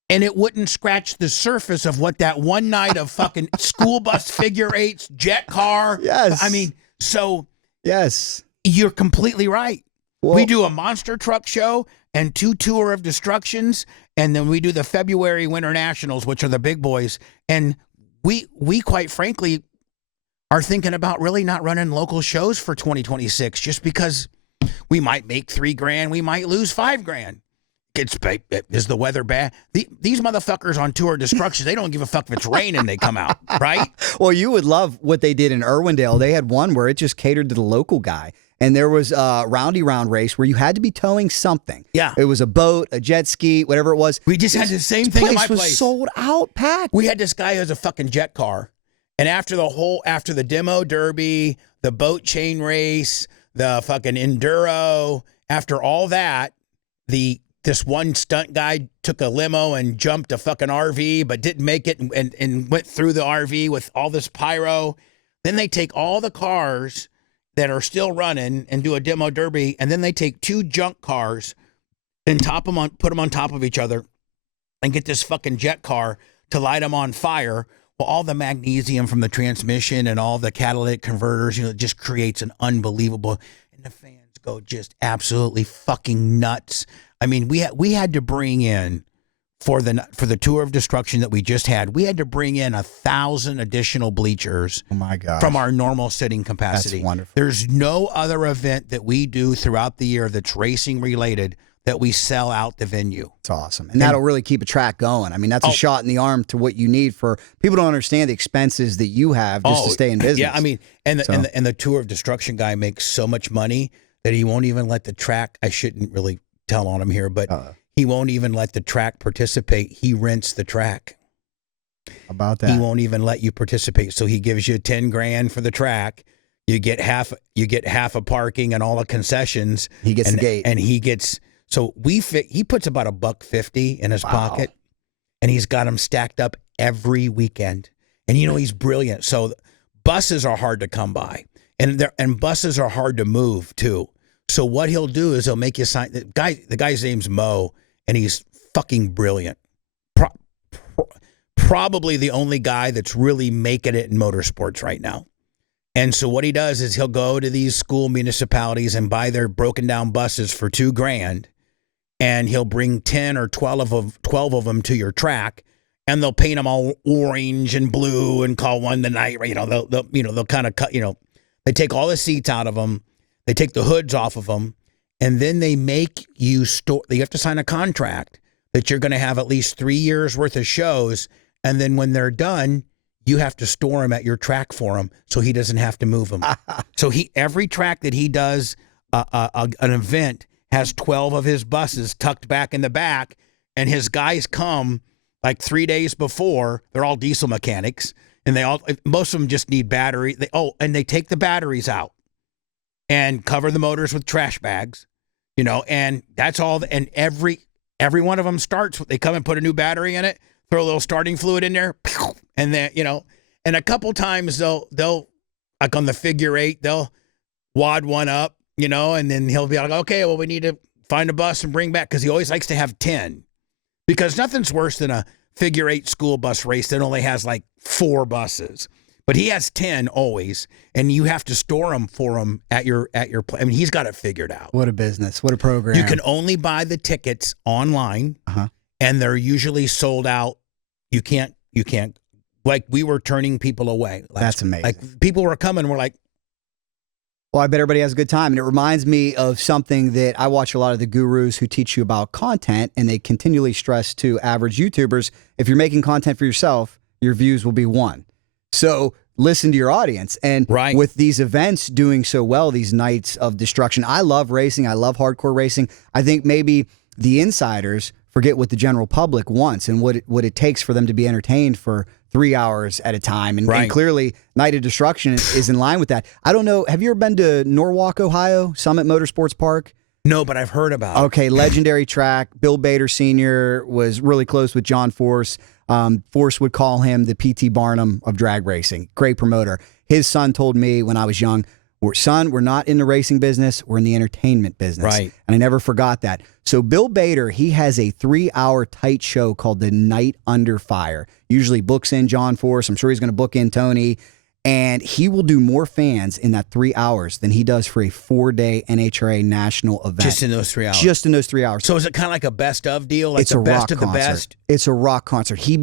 and it wouldn't scratch the surface of what that one night of fucking school bus figure eights, jet car. Yes. I mean, so. Yes. You're completely right. Well, we do a monster truck show and 2 Tour of Destructions, and then we do the February Winter Nationals, which are the big boys. And we quite frankly are thinking about really not running local shows for 2026, just because we might make $3,000, we might lose $5,000. Is the weather bad? These motherfuckers on Tour of Destruction, they don't give a fuck if it's raining, they come out, right? Well, you would love what they did in Irwindale. They had one where it just catered to the local guy. And there was a roundy round race where you had to be towing something. Yeah. It was a boat, a jet ski, whatever it was. We just had the same thing at my place. Was sold out, packed. We had this guy who has a fucking jet car. And after the demo derby, the boat chain race, the fucking enduro, after all that, the this one stunt guy took a limo and jumped a fucking RV, but didn't make it and went through the RV with all this pyro. Then they take all the cars that are still running and do a demo derby, and then they take 2 junk cars and put them on top of each other and get this fucking jet car to light them on fire. Well, all the magnesium from the transmission and all the catalytic converters, it just creates an unbelievable, and the fans go just absolutely fucking nuts. I mean, we had to bring in for the tour of destruction that we just had. We had to bring in 1,000 additional bleachers. Oh my God! From our normal sitting capacity. That's wonderful. There's no other event that we do throughout the year that's racing related that we sell out the venue. It's awesome. And that'll really keep a track going. I mean, that's a shot in the arm to what you need for people don't understand the expenses that you have just to stay in business. Yeah, I mean, and the tour of destruction guy makes so much money that he won't even let the track, I shouldn't really tell on him here, but he won't even let the track participate. He rents the track. About that. He won't even let you participate. So he gives you 10 grand for the track. You get half of parking and all the concessions. He gets the gate. And he gets So he puts about $150 in his pocket, and he's got them stacked up every weekend. And he's brilliant. So buses are hard to come by, and buses are hard to move too. So what he'll do is he'll make you sign. The guy's name's Mo, and he's fucking brilliant. Probably the only guy that's really making it in motorsports right now. And so what he does is he'll go to these school municipalities and buy their broken down buses for $2 grand. And he'll bring 10 or 12 of them to your track, and they'll paint them all orange and blue and call one the night. They'll kind of cut. They take all the seats out of them, they take the hoods off of them, and then they make you store. You have to sign a contract that you're going to have at least 3 years worth of shows, and then when they're done, you have to store them at your track for him, so he doesn't have to move them. So every track that he does an event has 12 of his buses tucked back in the back, and his guys come like 3 days before. They're all diesel mechanics, and most of them just need battery. And they take the batteries out and cover the motors with trash bags, and that's all. And every one of them starts. They come and put a new battery in it, throw a little starting fluid in there, and then and a couple times they'll like on the figure 8 they'll wad one up. And then he'll be like, okay, well, we need to find a bus and bring back, because he always likes to have 10, because nothing's worse than a figure 8 school bus race that only has like 4 buses, but he has 10 always, and you have to store them for him at your place. I mean, he's got it figured out. What a business. What a program. You can only buy the tickets online, and they're usually sold out. You can't, like we were turning people away. That's amazing. Like people were coming, we're like, well, I bet everybody has a good time. And it reminds me of something that I watch a lot of the gurus who teach you about content, and they continually stress to average YouTubers, if you're making content for yourself, your views will be 1. So listen to your audience. And with these events doing so well, these nights of destruction, I love racing. I love hardcore racing. I think maybe the insiders forget what the general public wants and what it takes for them to be entertained for 3 hours at a time. And clearly, Night of Destruction is in line with that. I don't know. Have you ever been to Norwalk, Ohio, Summit Motorsports Park? No, but I've heard about it. Okay, legendary track. Bill Bader Sr. was really close with John Force. Force would call him the P.T. Barnum of drag racing. Great promoter. His son told me when I was young, we're not in the racing business. We're in the entertainment business. Right. And I never forgot that. So Bill Bader, he has a 3-hour tight show called The Night Under Fire. Usually books in John Force. I'm sure he's going to book in Tony. And he will do more fans in that 3 hours than he does for a 4-day NHRA national event. Just in those 3 hours? Just in those 3 hours. So is it kind of like a best of deal? Like it's a best rock of the concert. best? It's a rock concert. He's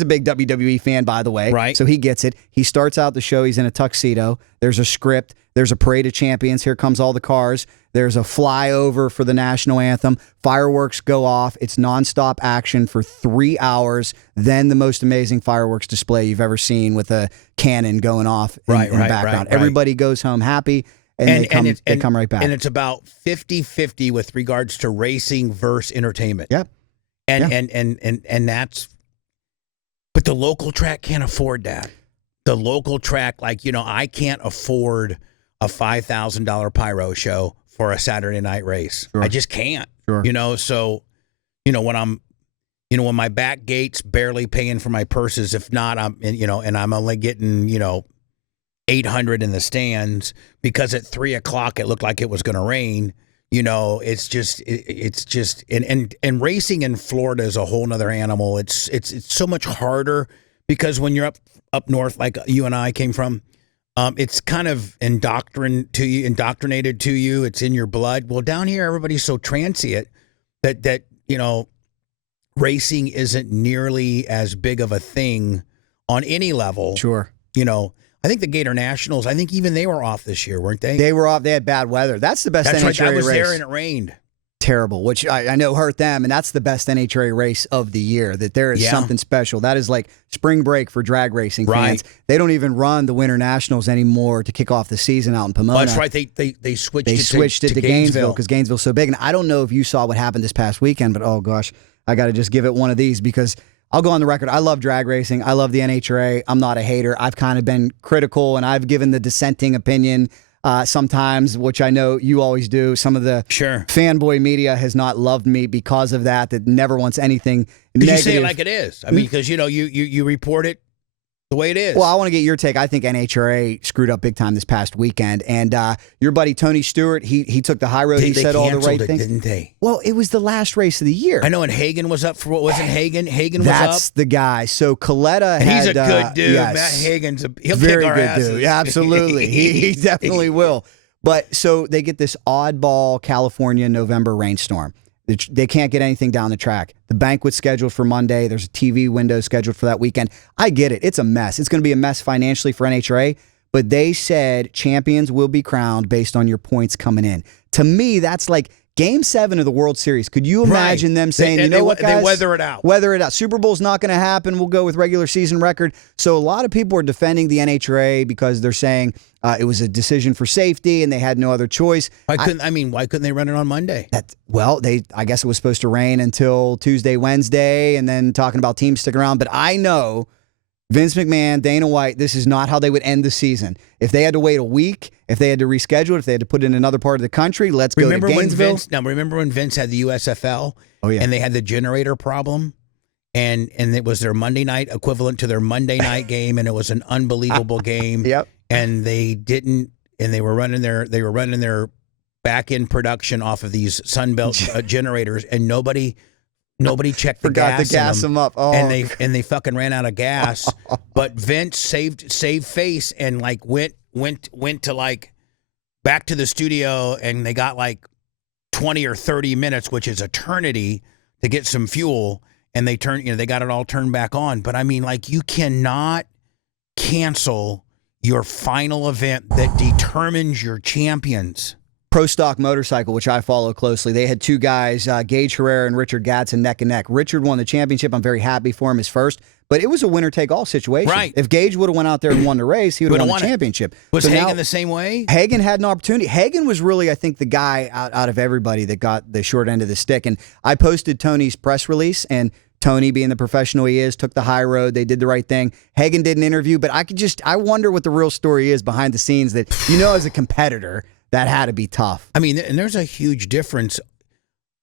a big WWE fan, by the way. Right. So he gets it. He starts out the show. He's in a tuxedo. There's a script. There's a parade of champions. Here comes all the cars. There's a flyover for the national anthem. Fireworks go off. It's nonstop action for 3 hours. Then the most amazing fireworks display you've ever seen with a cannon going off in the background. Everybody goes home happy, and they come right back. And it's about 50-50 with regards to racing versus entertainment. Yep. And that's, but the local track can't afford that. The local track, I can't afford a $5,000 pyro show for a Saturday night race. Sure. I just can't. Sure. So when my back gate's barely paying for my purses. If not, and I'm only getting, 800 in the stands because at 3:00 it looked like it was going to rain. It's just and racing in Florida is a whole nother animal. It's so much harder because when you're up north, like you and I came from, it's kind of indoctrinated to you. It's in your blood. Well, down here, everybody's so transient that racing isn't nearly as big of a thing on any level. Sure. I think the Gator Nationals, I think even they were off this year, weren't they? They were off. They had bad weather. That's the best NHRA race. I was there and it rained. Terrible, which I know hurt them, and that's the best NHRA race of the year, that there is something special. That is like spring break for drag racing fans. They don't even run the Winter Nationals anymore to kick off the season out in Pomona. Oh, that's right. They switched it to Gainesville because Gainesville's so big. And I don't know if you saw what happened this past weekend, but oh gosh, I got to just give it one of these because I'll go on the record. I love drag racing. I love the NHRA. I'm not a hater. I've kind of been critical, and I've given the dissenting opinion sometimes, which I know you always do. Some of the fanboy media has not loved me because of that never wants anything negative. You say it like it is. I mean, because, you report it the way it is. Well, I want to get your take. I think NHRA screwed up big time this past weekend. And your buddy Tony Stewart, he took the high road. He said all the right things. Didn't they? Well, it was the last race of the year. I know, and Hagen was up for what wasn't Hagen? Hagen was up. That's the guy. So Coletta and had... He's a good dude. Yes, Matt Hagen's he'll very kick our good asses. Dude. Yeah, absolutely. he definitely will. But so they get this oddball California November rainstorm. They can't get anything down the track. The banquet's scheduled for Monday. There's a TV window scheduled for that weekend. I get it. It's a mess. It's going to be a mess financially for NHRA, but they said champions will be crowned based on your points coming in. To me, that's like Game 7 of the World Series. Could you imagine them saying, you know what, guys? They weather it out. Weather it out. Super Bowl's not going to happen. We'll go with regular season record. So a lot of people are defending the NHRA because they're saying it was a decision for safety and they had no other choice. Why couldn't they run it on Monday? I guess it was supposed to rain until Tuesday, Wednesday, and then talking about teams sticking around. But I know Vince McMahon, Dana White, this is not how they would end the season. If they had to wait a week, if they had to reschedule it, if they had to put it in another part of the country, let's go to Gainesville. Remember when Vince had the USFL? Oh, yeah. And they had the generator problem? And it was their Monday night equivalent to their Monday night game, and it was an unbelievable game. Yep. And they were running their back end production off of these Sunbelt generators, and nobody checked the gas. Forgot to gas them up. Oh. And they fucking ran out of gas. But Vince saved face and like went to like back to the studio, and they got like 20 or 30 minutes, which is eternity, to get some fuel, and they got it all turned back on. But I mean, like, you cannot cancel your final event that determines your champions. Pro Stock Motorcycle, which I follow closely, they had two guys, Gage Herrera and Richard Gadsden, neck and neck. Richard won the championship. I'm very happy for him, his first. But it was a winner-take-all situation. Right. If Gage would have went out there and won the race, he would have won the championship. Was Hagen the same way? Hagen had an opportunity. Hagen was really, I think, the guy out of everybody that got the short end of the stick. And I posted Tony's press release, and Tony, being the professional he is, took the high road. They did the right thing. Hagen did an interview, but I wonder what the real story is behind the scenes that, as a competitor, that had to be tough. I mean, and there's a huge difference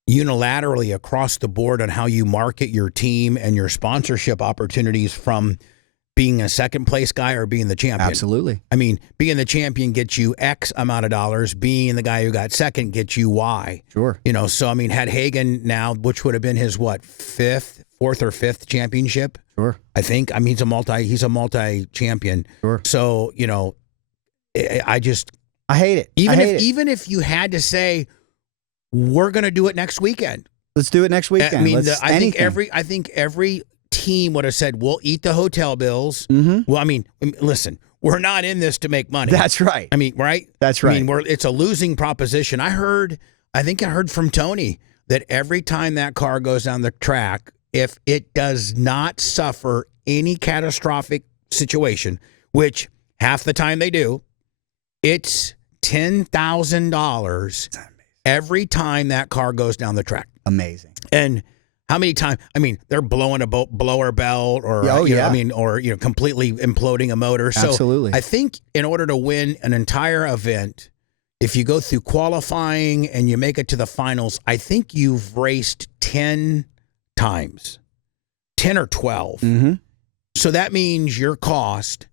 unilaterally across the board on how you market your team and your sponsorship opportunities from being a second place guy or being the champion. Absolutely. I mean, being the champion gets you X amount of dollars. Being the guy who got second gets you Y. Sure. So I mean, had Hagen now, which would have been his fourth or fifth championship. Sure. I think. I mean, he's a multi champion. Sure. So I hate it. Even if you had to say, we're going to do it next weekend. Let's do it next weekend. I mean, I think every team would have said, we'll eat the hotel bills. Mm-hmm. Well, I mean, listen, we're not in this to make money. That's right. I mean, right? That's right. I mean, it's a losing proposition. I think I heard from Tony that every time that car goes down the track, if it does not suffer any catastrophic situation, which half the time they do, it's $10,000 every time that car goes down the track. Amazing. And how many times? I mean, they're blowing a blower belt, or completely imploding a motor. So absolutely. I think in order to win an entire event, if you go through qualifying and you make it to the finals, I think you've raced 10 times, 10 or 12. Mm-hmm. So that means your cost,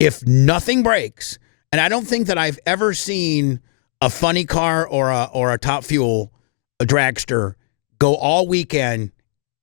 if nothing breaks, and I don't think that I've ever seen a funny car or a Top Fuel, a dragster, go all weekend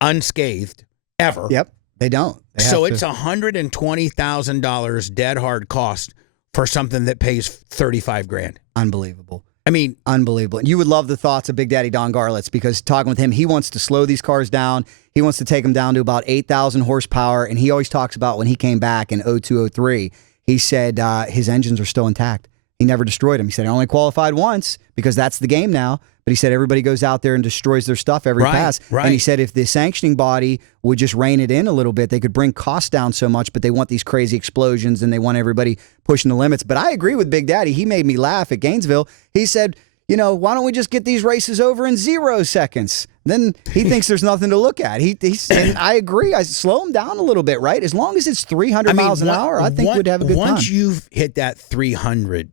unscathed ever. Yep, they don't. So it's $120,000 dead hard cost for something that pays $35,000. Unbelievable. I mean, unbelievable. And you would love the thoughts of Big Daddy Don Garlitz, because talking with him, he wants to slow these cars down. He wants to take them down to about 8,000 horsepower. And he always talks about when he came back in 0203, he said his engines are still intact. He never destroyed them. He said, I only qualified once because that's the game now. But he said everybody goes out there and destroys their stuff every pass. Right. And he said if the sanctioning body would just rein it in a little bit, they could bring costs down so much, but they want these crazy explosions and they want everybody pushing the limits. But I agree with Big Daddy. He made me laugh at Gainesville. He said, you know, why don't we just get these races over in 0 seconds? Then he thinks there's nothing to look at. And I agree. I slow him down a little bit, right? As long as it's 300 miles an hour, I think we'd have a good time. Once you've hit that 300,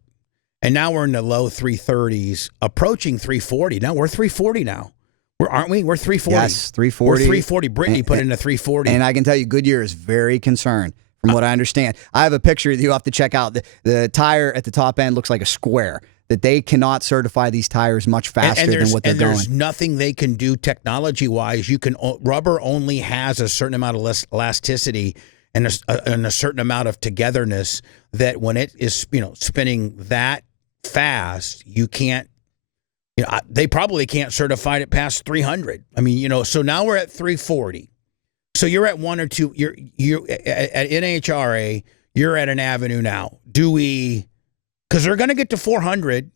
and now we're in the low 330s, approaching 340. Now we're 340 now. Aren't we? We're 340. Yes, 340. We're 340. Brittany put in a 340. And I can tell you, Goodyear is very concerned, from what I understand. I have a picture that you have to check out. The tire at the top end looks like a square, that they cannot certify these tires much faster than what they're going. And there's nothing they can do technology-wise. Rubber only has a certain amount of elasticity and a certain amount of togetherness that when it is, spinning that fast, you can't, they probably can't certify it past 300. I mean, so now we're at 340. So you're at one or two, you're at NHRA, you're at an avenue now. Because they're going to get to 400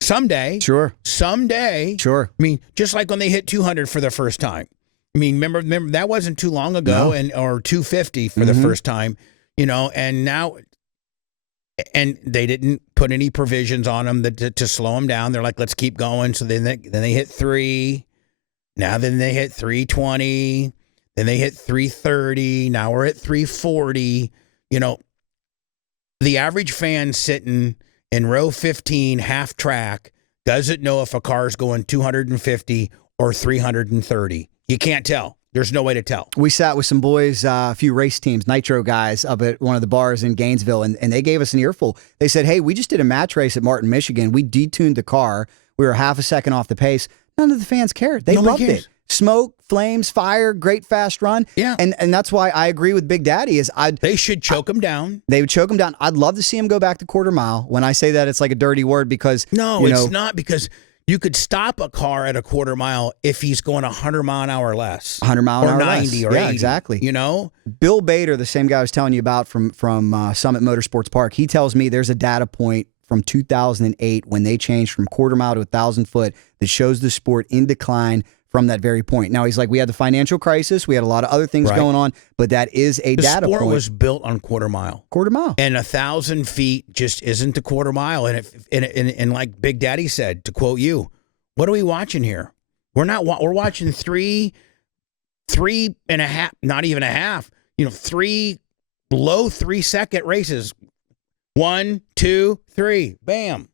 someday. Sure. Someday. Sure. I mean, just like when they hit 200 for the first time. I mean, remember that wasn't too long ago, or 250 for the first time, and now, and they didn't put any provisions on them to slow them down. They're like, let's keep going. So then they hit 3. Now then they hit 320. Then they hit 330. Now we're at 340. The average fan sitting in row 15, half track, doesn't know if a car's going 250 or 330. You can't tell. There's no way to tell. We sat with some boys, a few race teams, Nitro guys, up at one of the bars in Gainesville, and they gave us an earful. They said, hey, we just did a match race at Martin, Michigan. We detuned the car. We were half a second off the pace. None of the fans cared. They loved it. Smoke, flames, fire, great fast run. Yeah. And that's why I agree with Big Daddy. They should choke them down. They would choke them down. I'd love to see him go back to quarter mile. When I say that, it's like a dirty word because... No, it's not, because you could stop a car at a quarter mile if he's going 100 mile an hour less. 100 mile an hour 90 less. or 80. Yeah, exactly. Bill Bader, the same guy I was telling you about from Summit Motorsports Park, he tells me there's a data point from 2008 when they changed from quarter mile to 1,000 foot that shows the sport in decline from that very point. Now, he's like, we had the financial crisis. We had a lot of other things going on, but that is a data point. The sport was built on quarter mile. Quarter mile. And 1,000 feet just isn't a quarter mile. And like Big Daddy said, to quote you, what are we watching here? We're watching three and a half, not even a half, 3 low 3-second races. 1, 2, 3, bam.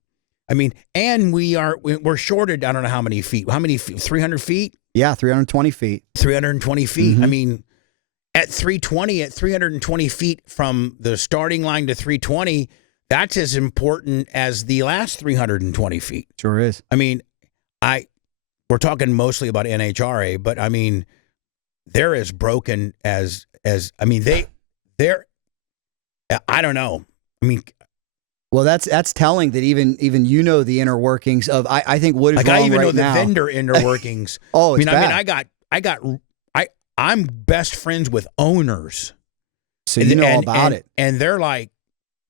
I mean, and we're shorted, I don't know how many feet. How many feet? 300 feet? Yeah, 320 feet. 320 feet. Mm-hmm. I mean, at 320 feet from the starting line to 320, that's as important as the last 320 feet. Sure is. I mean, we're talking mostly about NHRA, but I mean, they're as broken as I mean, they're I don't know. I mean, well, that's telling that even the inner workings of I think what is like wrong I even right know the now. vendor inner workings. Oh, it's bad. I'm best friends with owners, so you know all about it. And they're like,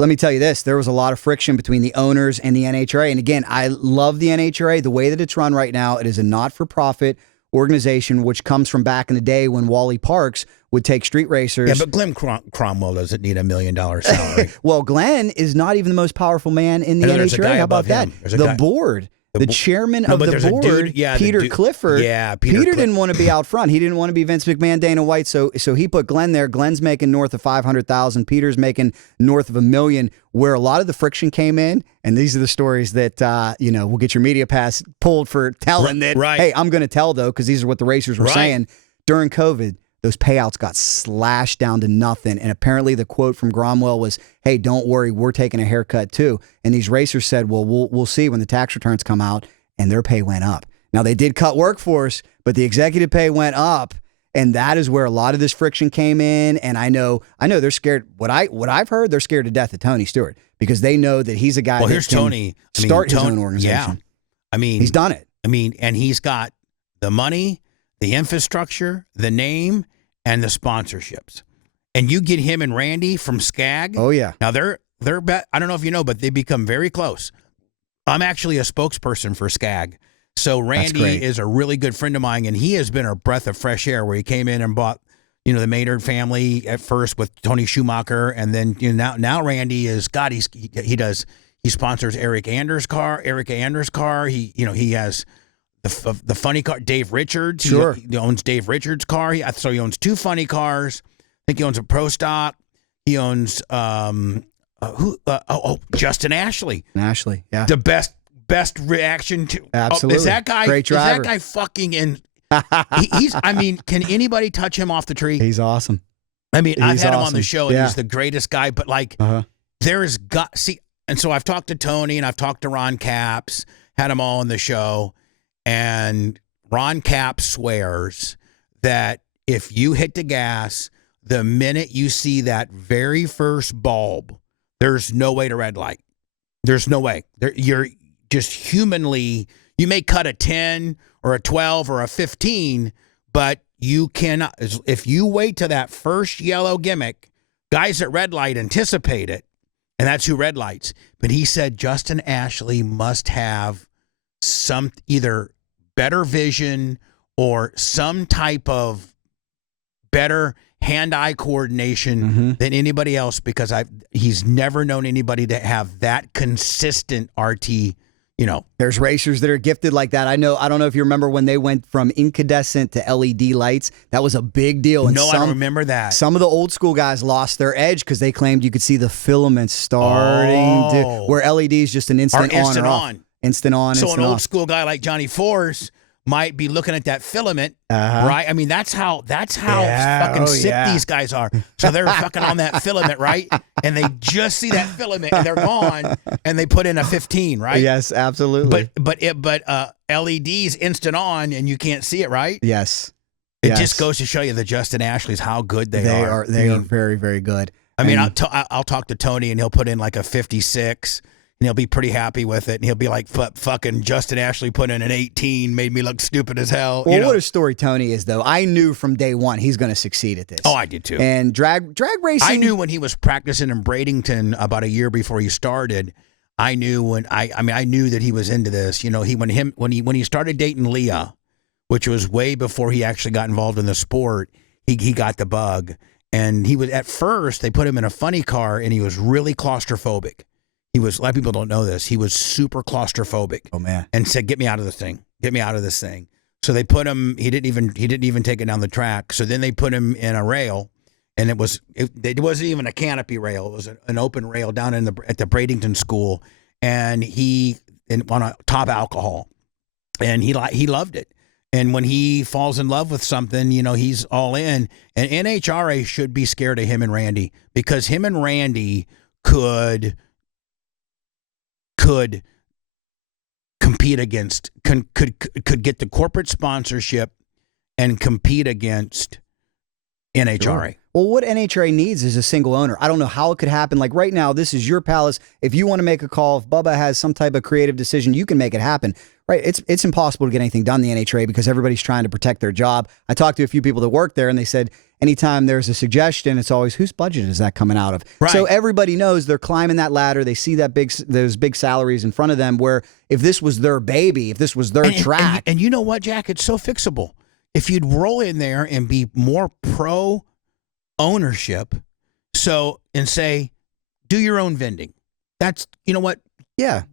let me tell you this: there was a lot of friction between the owners and the NHRA. And again, I love the NHRA. The way that it's run right now, it is a not-for-profit organization, which comes from back in the day when Wally Parks would take street racers. Yeah, but Glenn Cromwell doesn't need $1 million salary. Well, Glenn is not even the most powerful man in the NHRA. How about that? The board. The chairman of the board, Peter Clifford. Yeah, Peter didn't want to be out front. He didn't want to be Vince McMahon, Dana White. So he put Glenn there. Glenn's making north of 500,000. Peter's making north of $1 million. Where a lot of the friction came in, and these are the stories that we'll get your media pass pulled for telling that. Right. Hey, I'm going to tell though because these are what the racers were saying. during COVID, those payouts got slashed down to nothing. And apparently the quote from Cromwell was, hey, don't worry, we're taking a haircut too. And these racers said, well, we'll see when the tax returns come out, and their pay went up. Now, they did cut workforce, but the executive pay went up. And that is where a lot of this friction came in. And I know they're scared. What I've heard, they're scared to death of Tony Stewart because they know that he's a guy that here's can Tony. start his Tony, own organization. Yeah. I mean, he's done it. I mean, and he's got the money, the infrastructure, the name, and the sponsorships. And you get him and Randy from Skag. Oh, yeah. Now, they're I don't know if you know, but they become very close. I'm actually a spokesperson for Skag. So Randy is a really good friend of mine, and he has been a breath of fresh air where he came in and bought, the Maynard family at first with Tony Schumacher, and then now Randy is he sponsors Eric Anders' car. He has the funny car, Dave Richards. Sure. He owns Dave Richards' car. So he owns 2 funny cars. I think he owns a Pro Stock. He owns Justin Ashley. Ashley, yeah. The best reaction to absolutely. Is that guy great driver? Is that guy fucking in? He's. I mean, can anybody touch him off the tree? He's awesome. I mean, I've had him on awesome. the show, and he's the greatest guy. But there's got and so I've talked to Tony and I've talked to Ron Capps, had them all on the show, and Ron Capps swears that if you hit the gas, the minute you see that very first bulb, there's no way to red light. There's no way. You're just humanly, you may cut a 10 or a 12 or a 15, but you cannot, if you wait to that first yellow gimmick, guys at red light anticipate it, and that's who red lights. But he said Justin Ashley must have some either better vision or some type of better hand-eye coordination than anybody else because he's never known anybody to have that consistent RT. There's racers that are gifted like that. I don't know if you remember when they went from incandescent to LED lights. That was a big deal. And I don't remember that. Some of the old school guys lost their edge because they claimed you could see the filaments starting to, where LED is just an instant on or off. Instant on, so instant an off. old school guy like Johnny Force might be looking at that filament, right? I mean, that's how fucking sick these guys are. So they're fucking on that filament, right? And they just see that filament and they're gone, and they put in a 15, right? Yes, absolutely. But LED's instant on, and you can't see it, right? Yes. It just goes to show you that Justin Ashley's how good they are. They are very, very good. I mean, I'll talk to Tony, and he'll put in like a 56. And he'll be pretty happy with it. And he'll be like, fucking Justin Ashley put in an 18, made me look stupid as hell. Well, what a story Tony is, though. I knew from day one he's going to succeed at this. Oh, I did too. And drag racing. I knew when he was practicing in Bradenton about a year before he started. I knew I knew that he was into this. When he started dating Leah, which was way before he actually got involved in the sport, he got the bug. And he was, at first, they put him in a funny car, and he was really claustrophobic. A lot of people don't know this. He was super claustrophobic. Oh man! And said, "Get me out of this thing. Get me out of this thing." So they put him. He didn't even take it down the track. So then they put him in a rail, and it wasn't even a canopy rail. It was an open rail down at the Bradenton school, and he on a top alcohol, and he loved it. And when he falls in love with something, he's all in. And NHRA should be scared of him and Randy because him and Randy could compete against, could get the corporate sponsorship and compete against NHRA. Sure. Well, what NHRA needs is a single owner. I don't know how it could happen. Like right now, this is your palace. If you want to make a call, if Bubba has some type of creative decision, you can make it happen. Right? It's impossible to get anything done in the NHRA because everybody's trying to protect their job. I talked to a few people that work there, and they said anytime there's a suggestion, it's always whose budget is that coming out of? Right. So everybody knows they're climbing that ladder. They see those big salaries in front of them. Where if this was their baby, if this was their track, and you know what, Jack, it's so fixable. If you'd roll in there and be more pro ownership, and say, do your own vending. That's what,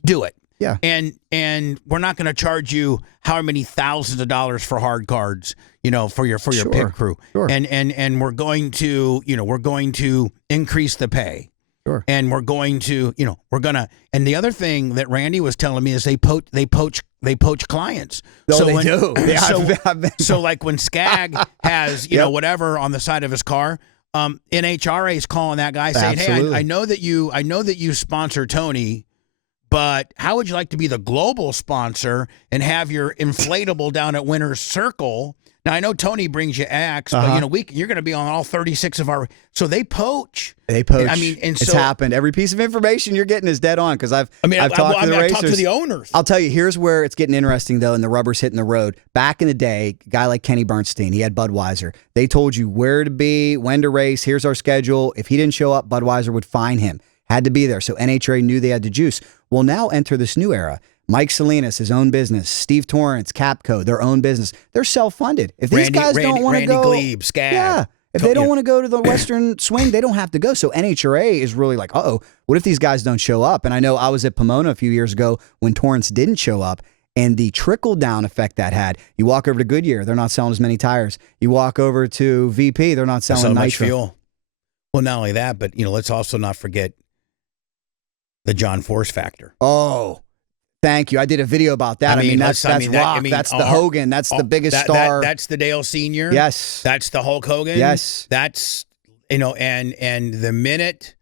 do it. Yeah. And we're not going to charge you how many thousands of dollars for hard cards, for your pit crew. Sure. And we're going to increase the pay. Sure. And we're going to, and the other thing that Randy was telling me is they poach clients. Oh, so they when, do. So like when Skag has, whatever on the side of his car, NHRA is calling that guy saying, Absolutely. "Hey, I know that you sponsor Tony, but how would you like to be the global sponsor and have your inflatable down at Winner's Circle?" Now, I know Tony brings you acts, but you're going to be on all 36 of our. So they poach. They poach. I mean, and it's happened. Every piece of information you're getting is dead on because I've talked to the racers. I talked to the owners. I'll tell you, here's where it's getting interesting though, and the rubber's hitting the road. Back in the day, a guy like Kenny Bernstein, he had Budweiser. They told you where to be, when to race. Here's our schedule. If he didn't show up, Budweiser would fine him. Had to be there. So NHRA knew they had the juice. Well, now enter this new era. Mike Salinas, his own business. Steve Torrance, Capco, their own business. They're self-funded. If these guys don't want to go, Glebe, Skag, if they don't want to go to the Western Swing, they don't have to go. So NHRA is really like, what if these guys don't show up? And I know I was at Pomona a few years ago when Torrance didn't show up, and the trickle-down effect that had. You walk over to Goodyear, they're not selling as many tires. You walk over to VP, they're not selling so nitro. Much fuel. Well, not only that, but let's also not forget the John Force factor. Oh. Thank you. I did a video about that. I mean that's Rock. That's the Hogan. That's the biggest star. That's the Dale Sr. Yes. That's the Hulk Hogan. Yes. That's, and the minute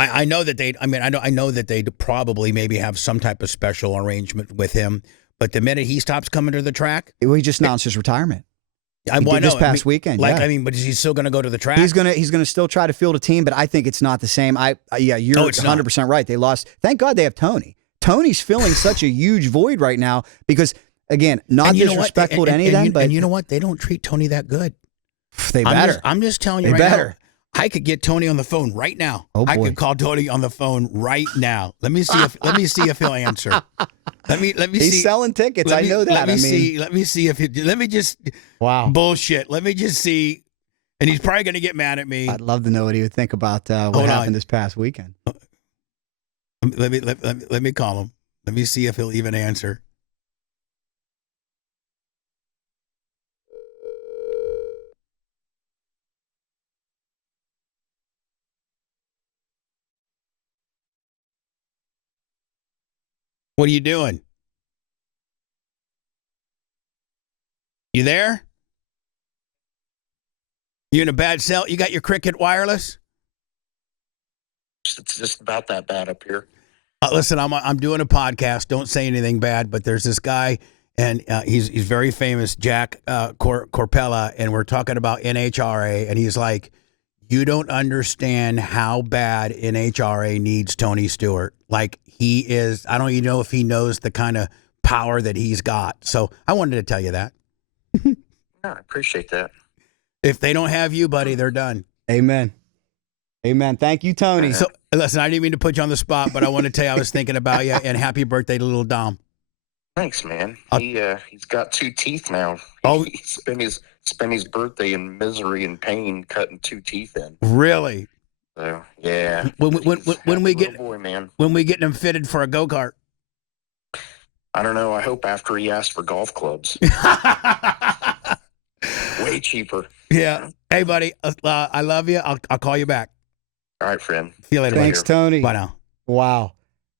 I know that I know that they'd probably maybe have some type of special arrangement with him, but the minute he stops coming to the track. He just announced his retirement. This past weekend. But is he still going to go to the track? He's gonna still try to field a team, but I think it's not the same. You're 100% right. They lost. Thank God they have Tony. Tony's filling such a huge void right now because, again, not disrespectful to any of them, but and you know what? They don't treat Tony that good. They better. I'm just telling you now. I could get Tony on the phone right now. Oh, boy. I could call Tony on the phone right now. Let me see if he'll answer. Let me see. He's selling tickets. I know that. Let me see if let me just bullshit. Let me just see. And he's probably going to get mad at me. I'd love to know what he would think about what happened this past weekend. Let me call him. Let me see if he'll even answer. What are you doing? You there? You in a bad cell? You got your Cricket wireless? It's just about that bad up here. Listen, I'm doing a podcast. Don't say anything bad, but there's this guy, and he's very famous, Jack Corpella, and we're talking about NHRA, and he's like, you don't understand how bad NHRA needs Tony Stewart. Like, he is, I don't even know if he knows the kind of power that he's got. So I wanted to tell you that. Yeah, I appreciate that. If they don't have you, buddy, they're done. Amen. Amen. Thank you, Tony. So, listen, I didn't mean to put you on the spot, but I want to tell you I was thinking about you, and happy birthday to little Dom. Thanks, man. He's got 2 teeth now. He spent his birthday in misery and pain cutting 2 teeth in. Really? So yeah. When we get boy, man. When we get him fitted for a go-kart? I don't know. I hope after he asked for golf clubs. Way cheaper. Yeah. Hey, buddy. I love you. I'll call you back. All right, friend. See you later. Thanks, Tony. Bye now. Wow.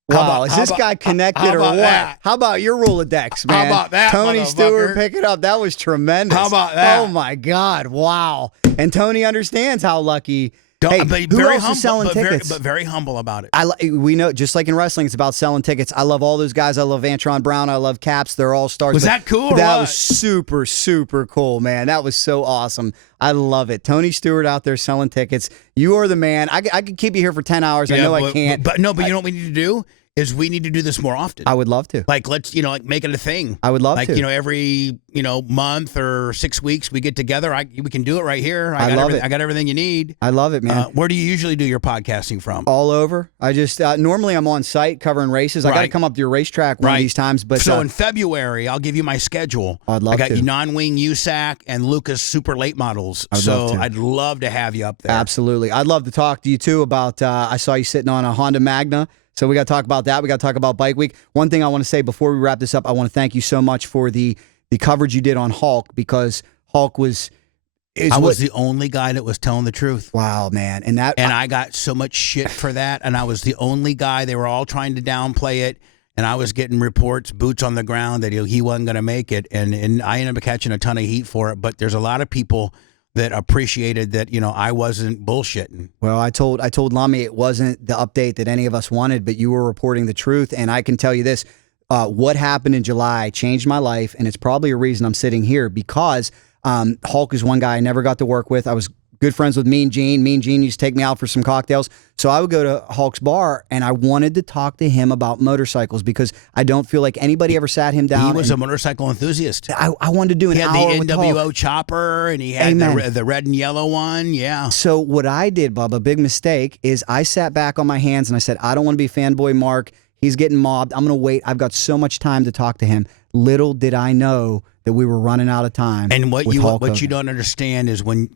Wow, is this guy connected or what? That? How about your Rolodex, man? How about that, Tony Stewart, pick it up. That was tremendous. How about that? Oh, my God. Wow. And Tony understands how lucky. Hey, who else is selling tickets? But very humble about it. We know, just like in wrestling, it's about selling tickets. I love all those guys. I love Antron Brown. I love Caps. They're all stars. Was that cool? That was super, super cool, man. That was so awesome. I love it. Tony Stewart out there selling tickets. You are the man. I could keep you here for 10 hours. I know I can't. But you know what we need to do? Is we need to do this more often. I would love to. Like, let's, make it a thing. I would love to. Like, every, month or 6 weeks we get together. We can do it right here. I love it. I got everything you need. I love it, man. Where do you usually do your podcasting from? All over. I just, normally I'm on site covering races. I got to come up to your racetrack one of these times. But so in February, I'll give you my schedule. I'd love to. I got non-wing USAC and Lucas super late models. I'd love to have you up there. Absolutely. I'd love to talk to you too about, I saw you sitting on a Honda Magna. So we got to talk about that. We got to talk about Bike Week. One thing I want to say before we wrap this up, I want to thank you so much for the coverage you did on Hulk, because Hulk was I was the only guy that was telling the truth. Wow, man. And I got so much shit for that. And I was the only guy. They were all trying to downplay it. And I was getting reports, boots on the ground, that he wasn't going to make it. And I ended up catching a ton of heat for it. But there's a lot of people that appreciated that, I wasn't bullshitting. Well, I told Lamy it wasn't the update that any of us wanted, but you were reporting the truth. And I can tell you this, what happened in July changed my life. And it's probably a reason I'm sitting here, because Hulk is one guy I never got to work with. I was good friends with Mean Gene. Mean Gene used to take me out for some cocktails. So I would go to Hulk's bar, and I wanted to talk to him about motorcycles, because I don't feel like anybody ever sat him down. He was a motorcycle enthusiast. I wanted to do an hour with Hulk. He had the NWO chopper, and he had the red and yellow one. Yeah. So what I did, Bubba, big mistake, is I sat back on my hands and I said, I don't want to be fanboy Mark. He's getting mobbed. I'm going to wait. I've got so much time to talk to him. Little did I know that we were running out of time. And what you don't understand is when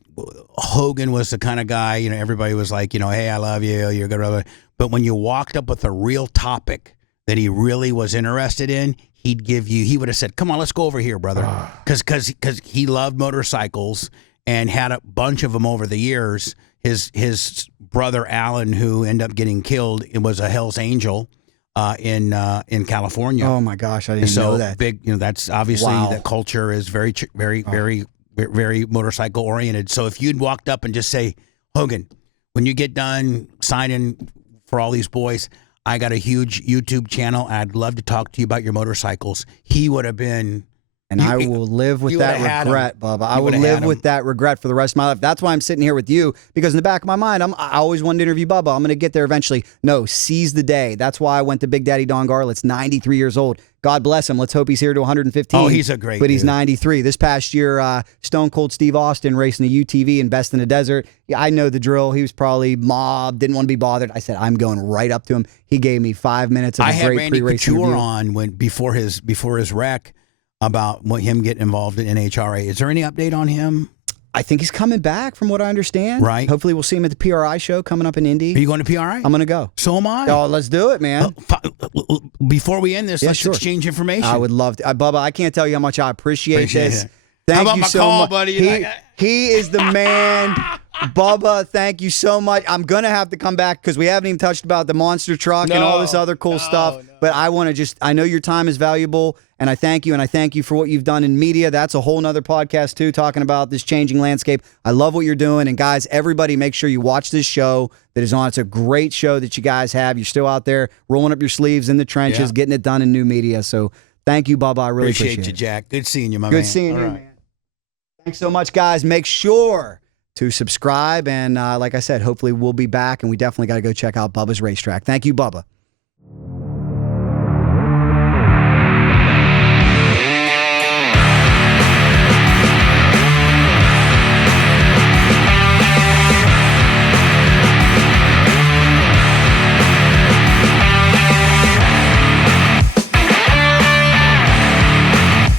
Hogan was the kind of guy, everybody was like, hey, I love you, you're good. But when you walked up with a real topic that he really was interested in, he would have said, come on, let's go over here, brother. Because he loved motorcycles and had a bunch of them over the years. His brother Alan, who ended up getting killed, it was a Hell's Angel. In California. Oh my gosh, I didn't know that. Big, that's obviously the culture is very, very motorcycle oriented. So if you'd walked up and just say, Hogan, when you get done signing for all these boys, I got a huge YouTube channel. I'd love to talk to you about your motorcycles. He would have been. And I will live with that regret, Bubba. I will live with that regret for the rest of my life. That's why I'm sitting here with you, because in the back of my mind, I always wanted to interview Bubba. I'm going to get there eventually. No, seize the day. That's why I went to Big Daddy Don Garlett's, 93 years old. God bless him. Let's hope he's here to 115. Oh, he's a great But he's 93. This past year, Stone Cold Steve Austin racing the UTV and Best in the Desert. Yeah, I know the drill. He was probably mobbed, didn't want to be bothered. I said, I'm going right up to him. He gave me 5 minutes of a great pre-race interview. I had Randy Couture on before his wreck, about him getting involved in NHRA. Is there any update on him? I think he's coming back, from what I understand. Right. Hopefully we'll see him at the PRI show coming up in Indy. Are you going to PRI? I'm going to go. So am I. Oh, let's do it, man. Before we end this, let's exchange information. I would love to. Bubba, I can't tell you how much I appreciate this. It. Thank you so much, buddy. He is the man. Bubba, thank you so much. I'm going to have to come back, because we haven't even touched about the monster truck and all this other cool stuff. No. But I want to I know your time is valuable, and I thank you, and I thank you for what you've done in media. That's a whole nother podcast, too, talking about this changing landscape. I love what you're doing. And, guys, everybody make sure you watch this show that is on. It's a great show that you guys have. You're still out there rolling up your sleeves in the trenches, getting it done in new media. So thank you, Bubba. I really appreciate you, it. Jack. Good seeing you, my man. Good seeing you, man. Thanks so much, guys. Make sure to subscribe. And like I said, hopefully we'll be back. And we definitely got to go check out Bubba's Racetrack. Thank you, Bubba.